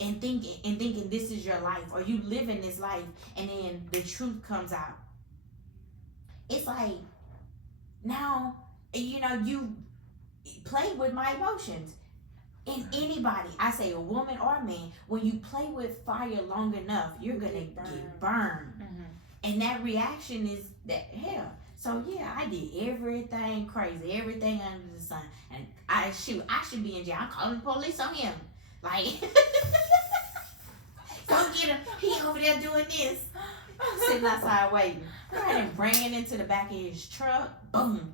and thinking this is your life or you living this life and then the truth comes out. It's like now, you play with my emotions. In anybody, I say a woman or a man, when you play with fire long enough, you're gonna get burned. And that reaction is that hell. So yeah, I did everything crazy, everything under the sun. And I should be in jail. I'm calling the police on him. Like, go get him. He over there doing this. Sitting outside waiting. I had him ran into the back of his truck. Boom.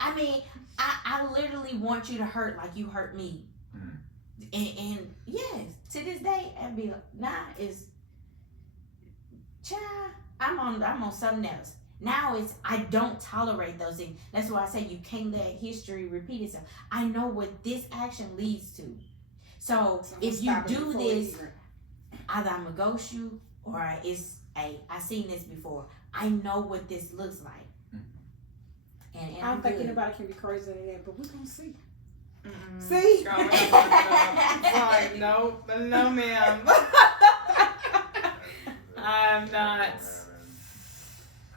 I mean, I literally want you to hurt like you hurt me. And yes, to this day, I'd be like, nah, it's child. I'm on something else. Now it's I don't tolerate those things. That's why I say you can't let history repeat itself. I know what this action leads to. So if you do this, either I'm gonna ghost you or it's I seen this before. I know what this looks like. And I don't think good. anybody can be crazier than that, but we're gonna see. Mm-mm. See? Girl, like, no, ma'am. I'm not.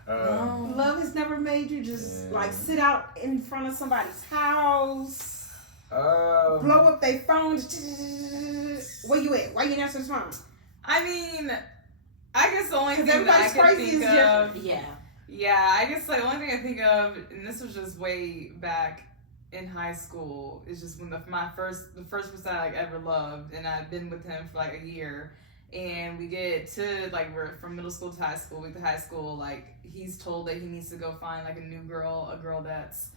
Love has never made you just like sit out in front of somebody's house, blow up their phone. Where you at? Why you not answering the phone? I mean, I guess the only thing that I everybody's can crazy think is of. Yeah. Yeah, I guess like the only thing I think of, and this was just way back in high school, is just when the first person I like ever loved, and I'd been with him for like a year, and we get to like we're from middle school to high school. We get to high school, like he's told that he needs to go find like a new girl, a girl that's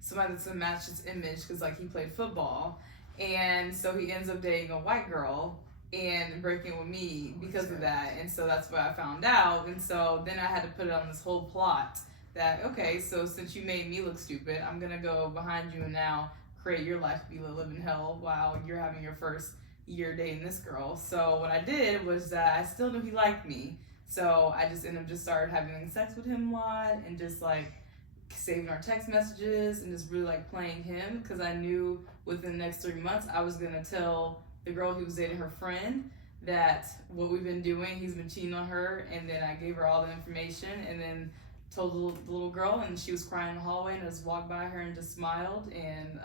somebody that's gonna match his image because like he played football, and so he ends up dating a white girl and breaking with me because of that. And so that's what I found out. And so then I had to put it on this whole plot that, okay, so since you made me look stupid, I'm going to go behind you and now create your life to be living hell while you're having your first year dating this girl. So what I did was that I still knew he liked me. So I just ended up just started having sex with him a lot and just like saving our text messages and just really like playing him because I knew within the next 3 months I was going to tell the girl who was dating her friend that what we've been doing, he's been cheating on her, and then I gave her all the information and then told the little girl, and she was crying in the hallway, and I just walked by her and just smiled, and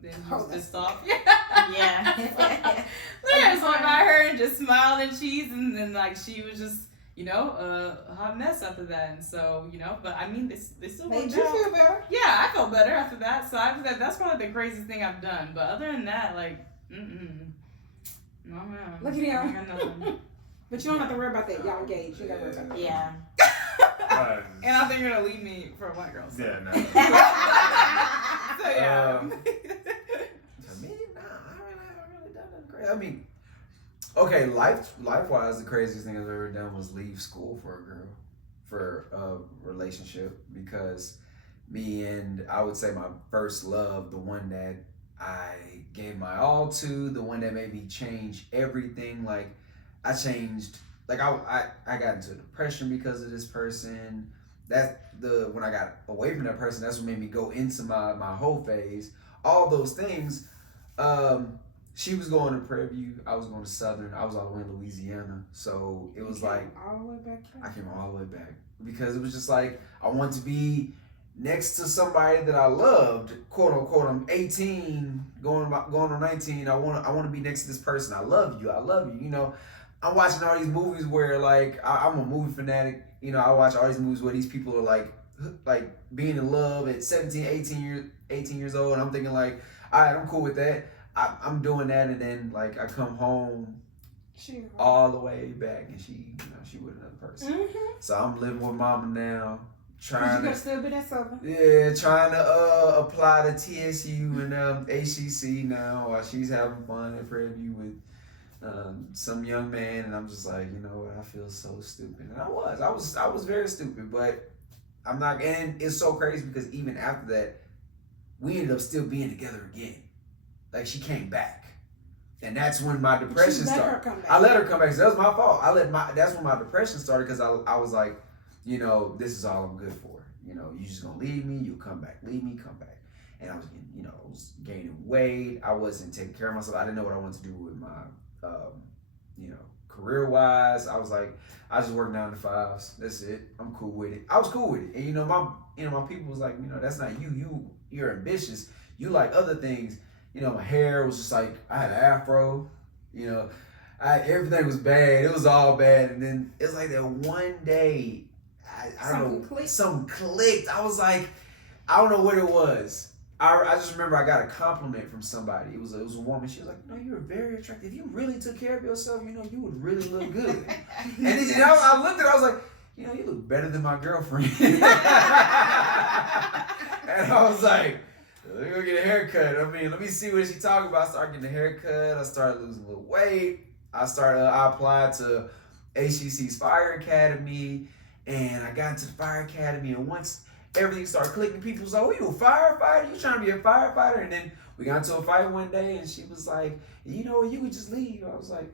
then he was pissed off. Yeah. I just walked by her and just smiled and cheesed, and then like she was just, you know, a hot mess after that. And so, you know, but I mean, they still Made worked you out. feel better. Yeah, I felt better after that. So after that, that's probably the craziest thing I've done. But other than that, like, no, man. Look at him. I got nothing. But you don't have to worry about that. Y'all engaged. You gotta worry about that. Yeah. And I think you're gonna leave me for a white girl. So. Yeah, no. So yeah. To me, nah, I haven't really done nothing crazy. I mean, okay, life-wise, the craziest thing I've ever done was leave school for a girl, for a relationship, because me and I would say my first love, the one that I gave my all to, the one that made me change everything. Like I changed, like I got into depression because of this person. When I got away from that person, that's what made me go into my whole phase. All those things. She was going to Prairie View, I was going to Southern, I was all the way in Louisiana. So it was like all the way back here. I came all the way back because it was just like I want to be next to somebody that I loved, quote unquote. I'm 18, going on 19. I want to be next to this person. I love you. You know, I'm watching all these movies where like I'm a movie fanatic. You know, I watch all these movies where these people are like being in love at 17, 18 years old, and I'm thinking like, all right, I'm cool with that. I'm doing that, and then like I come home all the way back, and she with another person. Mm-hmm. So I'm living with mama now. You could still be that sober. Yeah, trying to apply to TSU and HCC now while she's having fun at Prairie View with some young man, and I'm just like, you know what, I feel so stupid. And I was very stupid, but I'm not. And it's so crazy because even after that, we ended up still being together again. Like she came back, and that's when my depression started. I let her come back. So that was my fault. That's when my depression started because I was like, you know, this is all I'm good for. You know, you just gonna leave me, you come back, leave me, come back. And I was getting, you know, I was gaining weight. I wasn't taking care of myself. I didn't know what I wanted to do with my, you know, career-wise. I was like, I just work 9 to 5s. That's it. I'm cool with it. I was cool with it. And my people was like, you know, that's not you. You're ambitious. You like other things. You know, my hair was just like, I had an afro. You know, everything was bad. It was all bad. And then it's like that one day, I don't know, something clicked. I was like, I don't know what it was. I just remember I got a compliment from somebody. It was a woman. She was like, "No, you're very attractive. If you really took care of yourself, you know, you would really look good." And then, you know, I looked at it, I was like, you know, you look better than my girlfriend. And And I was like, let me go get a haircut. I mean, let me see what she talking about. I started getting a haircut. I started losing a little weight. I applied to HCC's Fire Academy, and I got into the Fire Academy. And once everything started clicking, people was like, "Oh, you a firefighter? You trying to be a firefighter?" And then we got into a fight one day, and she was like, "You know, you could just leave." I was like,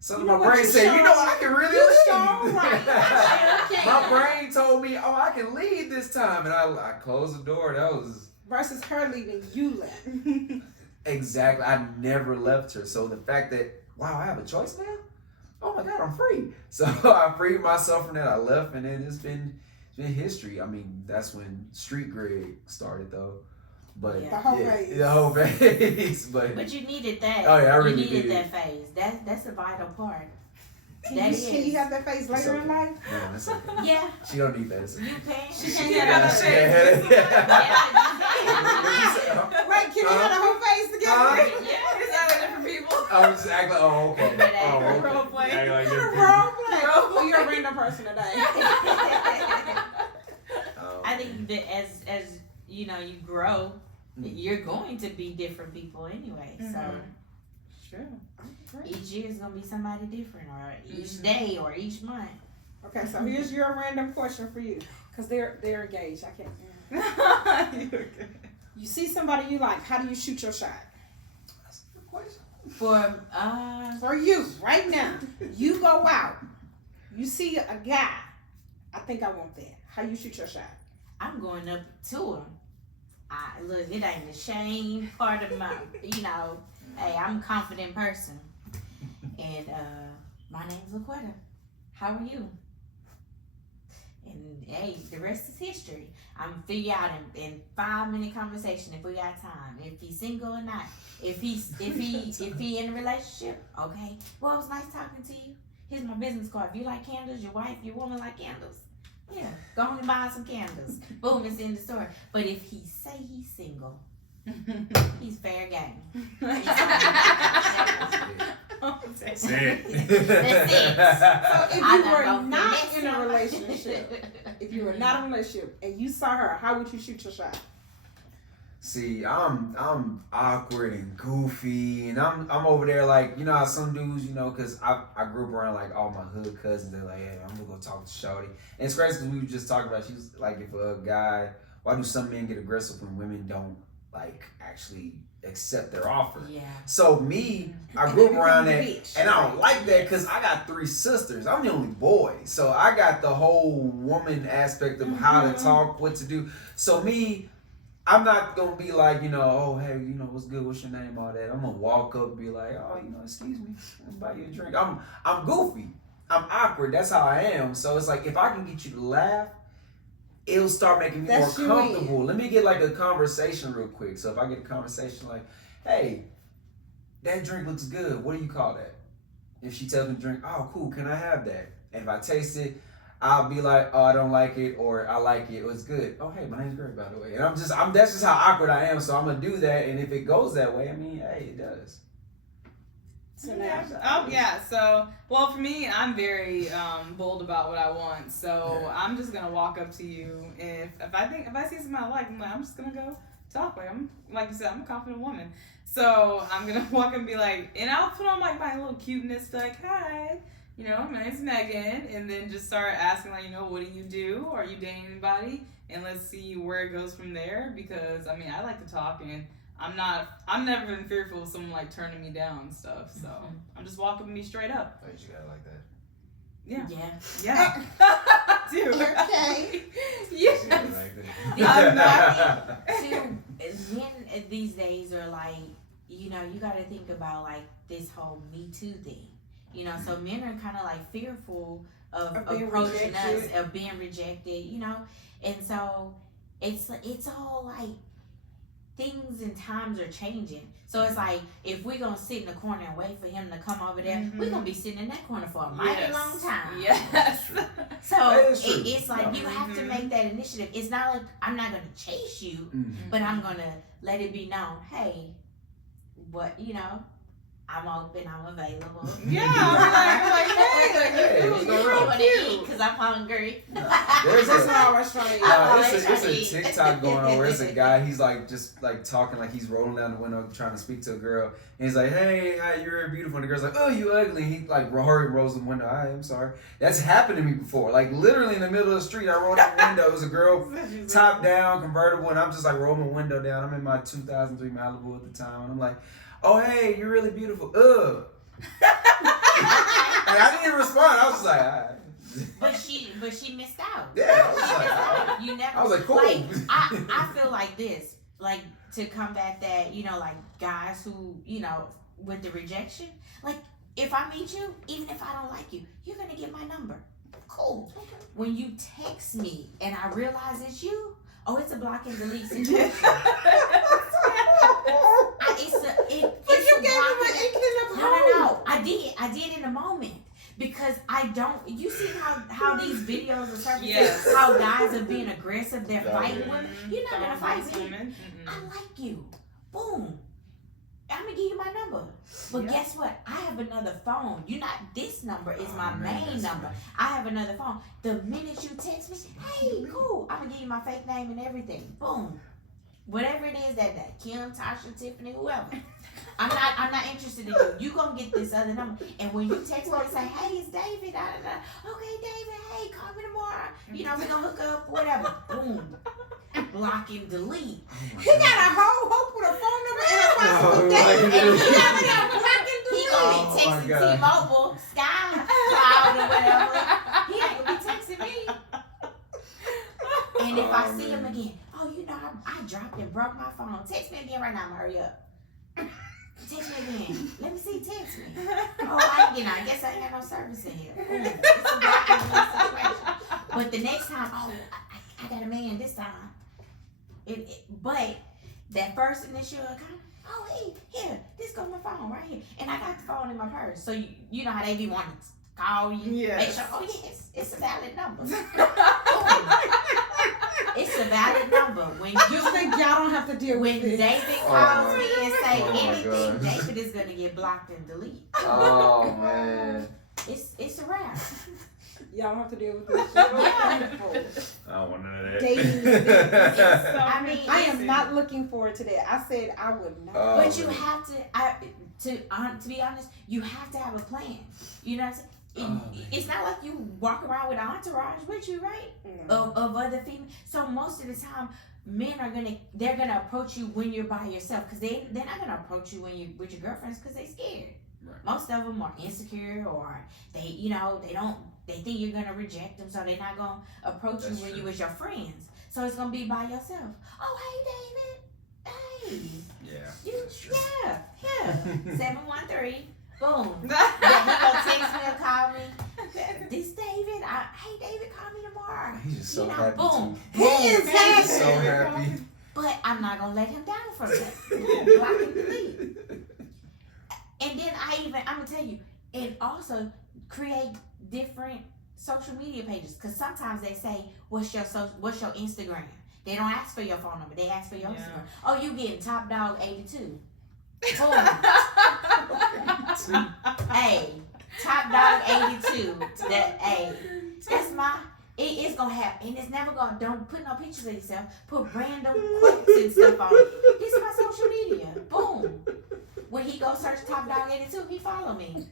something my brain said, "You know, I can really leave." Right. My brain told me, "Oh, I can leave this time," and I closed the door. That was Versus her leaving, you left. exactly. I never left her. So the fact that, wow, I have a choice now. Oh my God, I'm free. So I freed myself from that. I left, and then it's been history. I mean, that's when Street Greg started, though. But Yeah. The whole phase. the whole phase. But you needed that. Oh, yeah, I really you needed did. that phase. That's a vital part. Can That you, is. can you have that face It's later in okay. life? No, that's okay. Yeah, She don't need that. It's okay. you can. She can can't have have that. that. Wait, can you have the whole face together? Yeah, is that like different people? I was just acting like, oh, okay. Oh, okay. Role play. Acting like You're different wrong. Wrong. Well, you're a random person today. people. I think that as you know, you grow, you're going to be different people anyway. So Sure. each year is gonna be somebody different, or each day, or each month. Okay, so here's your random question for you, because they're engaged. I can't. You're good. You see somebody you like. How do you shoot your shot? That's a good question. For you, right now, you go out. You see a guy. I think I want that. How you shoot your shot? I'm going up to him. Look, it ain't the shame part of my, hey, I'm a confident person. And my name's LaQuetta. How are you? And hey, the rest is history. I'm figure out in 5-minute conversation if we got time. If he's single or not. If he in a relationship, okay. Well, it was nice talking to you. Here's my business card. If you like candles, your wife, your woman like candles. Yeah, go home and buy some candles. Boom, it's in the store. But if he say he's single, he's fair game. That's That's it. So if I'm you were gonna not finesse in a him. relationship, if you were not in a relationship and you saw her, how would you shoot your shot? See, I'm awkward and goofy, and I'm over there like, you know how some dudes, cause I grew up around like all my hood cousins. They're like, hey, I'm gonna go talk to Shawty. And it's crazy because we were just talking about, she was like, if a guy, why do some men get aggressive when women don't like actually accept their offer? Yeah. So me, I grew up around that, and I don't like that because I got 3 sisters. I'm the only boy, so I got the whole woman aspect of how to talk, what to do. So me, I'm not gonna be like, oh, hey, what's good, what's your name, all that. I'm gonna walk up and be like, oh, excuse me, I'll buy you a drink. I'm goofy, I'm awkward, that's how I am. So it's like, if I can get you to laugh, it'll start making me That's more you comfortable. Let me get like a conversation real quick. So if I get a conversation like, hey, that drink looks good, what do you call that? If she tells me to drink, oh, cool, can I have that? And if I taste it, I'll be like, oh, I don't like it, or I like it, it's good. Oh, hey, my name's Greg, by the way. And that's just how awkward I am, so I'm gonna do that, and if it goes that way, I mean, hey, it does. So now, So, well, for me, I'm very bold about what I want. So I'm just gonna walk up to you. If I see something I like, I'm just gonna go talk. Like you said, I'm a confident woman. So I'm gonna walk up and be like, and I'll put on like my little cuteness, like, hi. My name's Megan, and then just start asking, like, what do you do? Are you dating anybody? And let's see where it goes from there, because, I like to talk, and I'm never been fearful of someone, like, turning me down and stuff, so I'm just walking me straight up. Oh, you got it like that. Yeah. Yeah. Dude. Okay. Yeah. You got it like I'm that. Too, men these days are like, you got to think about like this whole Me Too thing. So men are kind of like fearful of being approaching rejected. us, of being rejected, and so it's all like things and times are changing. So it's like, if we're gonna sit in the corner and wait for him to come over there, we're gonna be sitting in that corner for a mighty long time. Yes. So That is true. it's like you have to make that initiative. It's not like I'm not gonna chase you, Mhm. but I'm gonna let it be known, hey, what I'm open, I'm available. Yeah, I'm like, hey, Hey, you what's going You on? want to eat because I'm hungry. There's That's a, what I always try to eat. it's a TikTok going on where it's a guy, he's like just like talking like he's rolling down the window trying to speak to a girl. And he's like, hey, hi, you're very beautiful. And the girl's like, oh, you ugly. And he like hurry rolls the window. I'm sorry. That's happened to me before. Like literally in the middle of the street, I rolled down the window. It was a girl top down, convertible, and I'm just like rolling my window down. I'm in my 2003 Malibu at the time. And I'm like, oh, hey, you're really beautiful. Ugh. And I didn't even respond. I was just like, all right. But she missed out. Yeah, I was like, all right. You never. I was like, cool. Like, I feel like this, like to combat that, like guys who, with the rejection, like if I meet you, even if I don't like you, you're gonna get my number. Cool. When you text me and I realize it's you, oh, it's a block and delete situation. But you gave him an inkling of No. I did in the moment. Because I don't. You see how these videos are surfacing? Yes. How guys are being aggressive. They're fighting women. You're not gonna fight me. Women. I like you. Boom. I'm gonna give you my number. But guess what? I have another phone. This number is my main number. I have another phone. The minute you text me, hey, cool. I'm gonna give you my fake name and everything. Boom. Whatever it is that day, Kim, Tasha, Tiffany, whoever. I'm not interested in you. You gonna get this other number. And when you text me and say, hey, it's David, okay, David, hey, call me tomorrow. We're gonna hook up, whatever. Boom. Block and delete. He got a whole hope with a phone number and a possible date. And he got block and He delete. gonna be texting T-Mobile, Sky, Cloud, or whatever. He ain't gonna be texting me. And if I see him again, I dropped and broke my phone. Text me again right now, hurry up. Text me again. Let me see, text me. Oh, I guess I ain't got no service in here. Ooh, it's a block and delete situation. But the next time, I got a man this time. But that first initial account, oh, hey, here, this goes my phone right here. And I got the phone in my purse. So you know how they be wanting to call you. Yes. Make sure, oh, yes, it's a valid number. It's a valid number. When Just think y'all don't have to deal when with it. David calls me and say Oh my anything, God. David is gonna get blocked and delete. Oh, man. It's a wrap. Y'all don't have to deal with this shit. I don't want none of that. Dating. I mean, I am not looking forward to that. I said I would not. Oh, But you man. have to be honest, you have to have a plan. You know what I'm saying? It's not like you walk around with an entourage with you, right? Of other females. So most of the time, men they're gonna approach you when you're by yourself, because they're not gonna approach you when you with your girlfriends because they're scared. Right. Most of them are insecure, or they think you're gonna reject them, so they're not gonna approach That's you when true. you with your friends. So it's gonna be by yourself. Oh, hey, David. Hey. Yeah. You, That's true. yeah, 713. Boom. Yeah, he gonna text me or call me. This David. Hey, David, call me tomorrow. He's just so You know, happy boom. too. He is He's happy. so happy. But I'm not gonna let him down from that. Boom, block and delete. And then I'm gonna tell you, and also create different social media pages. Cause sometimes they say, what's your Instagram? They don't ask for your phone number. They ask for your Instagram. Oh, you getting Top Dog 82. Boom. Hey, Top Dog 82. That's my. It's gonna happen, and it's never gonna. Don't put no pictures of yourself. Put random quotes and stuff on it. This is my social media. Boom. When he go search Top Dog 82, he follow me.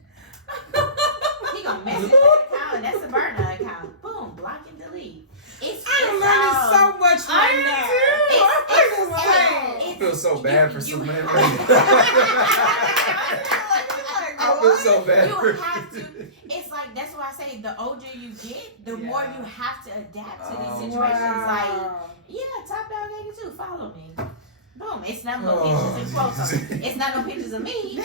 He gonna mess with the account. That's a burner account. Boom, block and delete. I'm learning so much right now. I feel so bad for some men. I feel What? so bad You for have to. It's like that's why I say the older you get, the more you have to adapt to these situations. Like, yeah, Top Dog 82, follow me. Boom. It's not no pictures and quotes. It's not no pictures of me.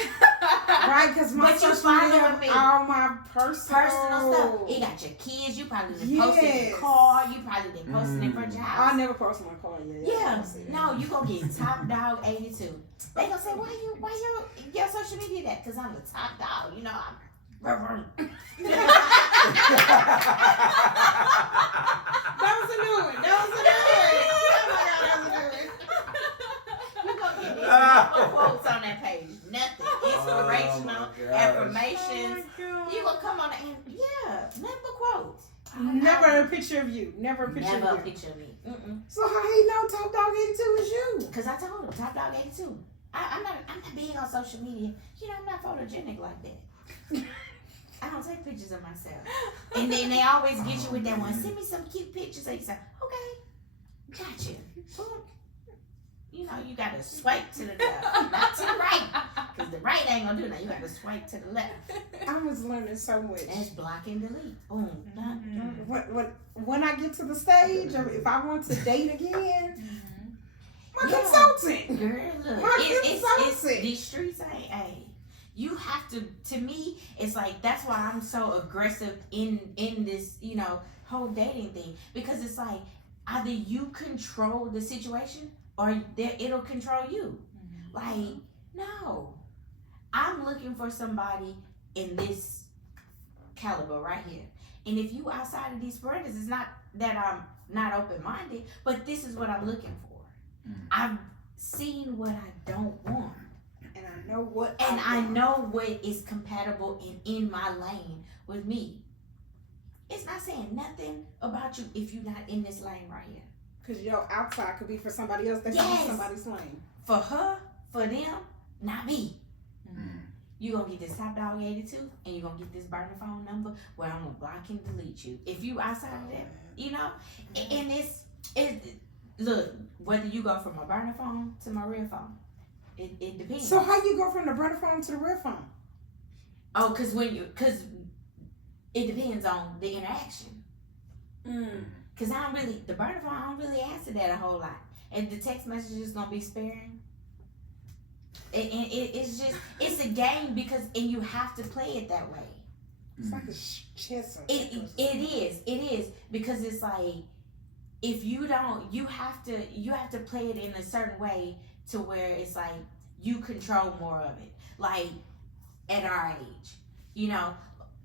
Right, because my But you social media following have me. all my personal Stuff. It got your kids. You probably done posted in Yes. the car. You probably done posted in front of your I house. never post my car yet. Yeah. No, you gonna get Top Dog 82. They gonna say, why your social media that? Cause I'm the top dog. You know, I'm. That was a new one. That was a new one. Oh my God, that was a new one. You gonna get this no quotes on that page. Nothing. Inspirational. affirmations. You gonna come on and member quotes. Never a picture of you. Never a picture Never a of you. picture of me. So how he know Top Dog 82 is you? Cause I told him Top Dog 82. I'm not big on social media. You know, I'm not photogenic like that. I don't take pictures of myself. And then they always get you with that one. Send me some cute pictures. So you say, okay, gotcha. Boom. You know, you gotta swipe to the left, not to the right. Cause the right ain't gonna do that. You gotta swipe to the left. I was learning so much. That's block and delete. Boom. Done. When I get to the stage, or if I want to date again, my Yeah. consultant. Girl, look, My it's consultant. these streets ain't. Hey, you have to me, it's like that's why I'm so aggressive in this, you know, whole dating thing, because it's like either you control the situation or it'll control you. Like, no, I'm looking for somebody in this caliber right here, and if you outside of these parameters, it's not that I'm not open-minded, but this is what I'm looking for. I've seen what I don't want. And I know what And I know what is compatible and in my lane with me. It's not saying nothing about you if you're not in this lane right here. Because your outside could be for somebody else. That could Yes. be somebody's lane. For her, for them, not me. You're going to get this Top Dog 82 and you're going to get this burner phone number where I'm going to block and delete you. If you outside of that, you know, and it's look, whether you go from a burner phone to my real phone, it depends. So how you go from the burner phone to the real phone? Oh, cause it depends on the interaction. Cause I don't really, the burner phone, I don't really answer that a whole lot, and the text message is gonna be sparing. It's just, it's a game and you have to play it that way. It's like a chess. It is because it's like if you don't, you have to play it in a certain way to where it's like you control more of it. Like at our age, you know,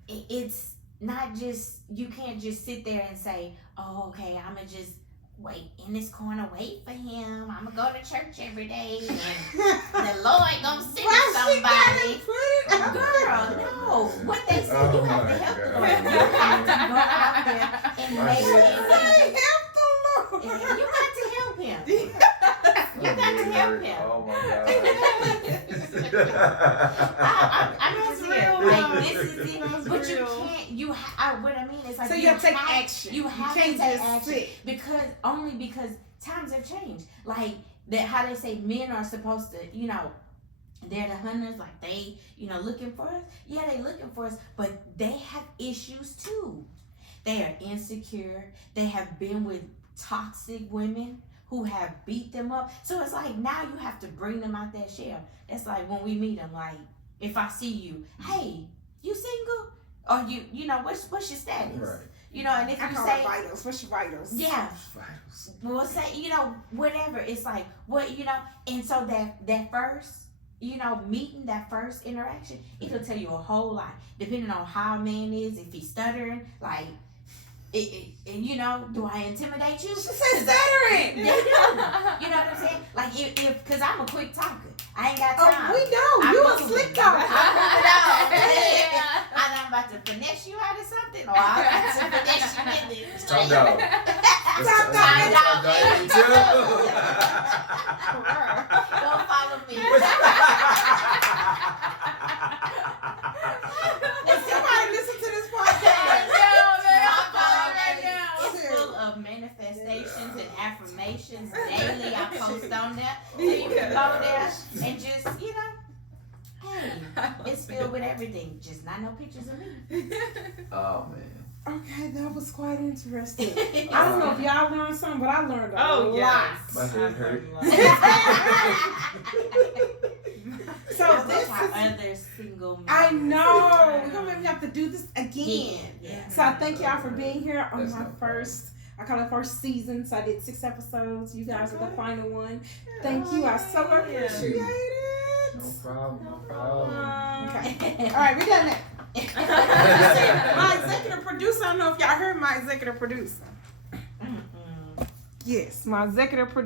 it's not just, you can't just sit there and say, oh, okay, I'm gonna just wait in this corner, wait for him. I'm gonna go to church every day, and the Lord gonna send somebody. Girl, no. What they say, you have to help the Lord. You have to go out there and make it. Help the Lord. You got to help him. You got to help him. Oh my I'm just real. Like, this is it. But you can't. What I mean is like. So you have to take action. You have to can't take just action sit. because times have changed. Like that, how they say men are supposed to, you know, they're the hunters. Like they, you know, looking for us. Yeah, they looking for us, but they have issues too. They are insecure. They have been with toxic women who have beat them up. So it's like now you have to bring them out that shell. It's like when we meet them, like if I see you, hey, you single? Or you know, what's your status? Right. You know, and if I you call say it vitals. What's your vitals? yeah, Vitals. we'll say, you know, whatever. It's like what, you know, and so that first, you know, meeting, that first interaction, it'll tell you a whole lot. Depending on how a man is, if he's stuttering, like and you know, do I intimidate you? She said stuttering. They do. You know what I'm saying? Like if cause I'm a quick talker. I ain't got time. Oh, we know. I'm You a moving. slick talker. I'm about to finesse you out of something, or I'm about to finesse you in this. It's Top Dog. It's Top Top Dog. Don't follow me. If somebody listen to this podcast, It's full of manifestations and affirmations daily. I post on there. So you can go there and just, you know, hey, it's filled with everything. Just not no pictures of me. Oh man. okay, that was quite interesting. I don't know if y'all learned something, but I learned a lot. yes. My head hurt. So this is, other single men. I know. We're gonna maybe have to do this again. Yeah. So I thank y'all for being here on That's my no problem. first, I call it first season. So I did 6 episodes. You guys are the final one. Thank you. I so appreciate it. No problem. No problem. Okay. All right, we done that. My executive producer, I don't know if y'all heard my executive producer. Mm-mm. Yes, my executive producer.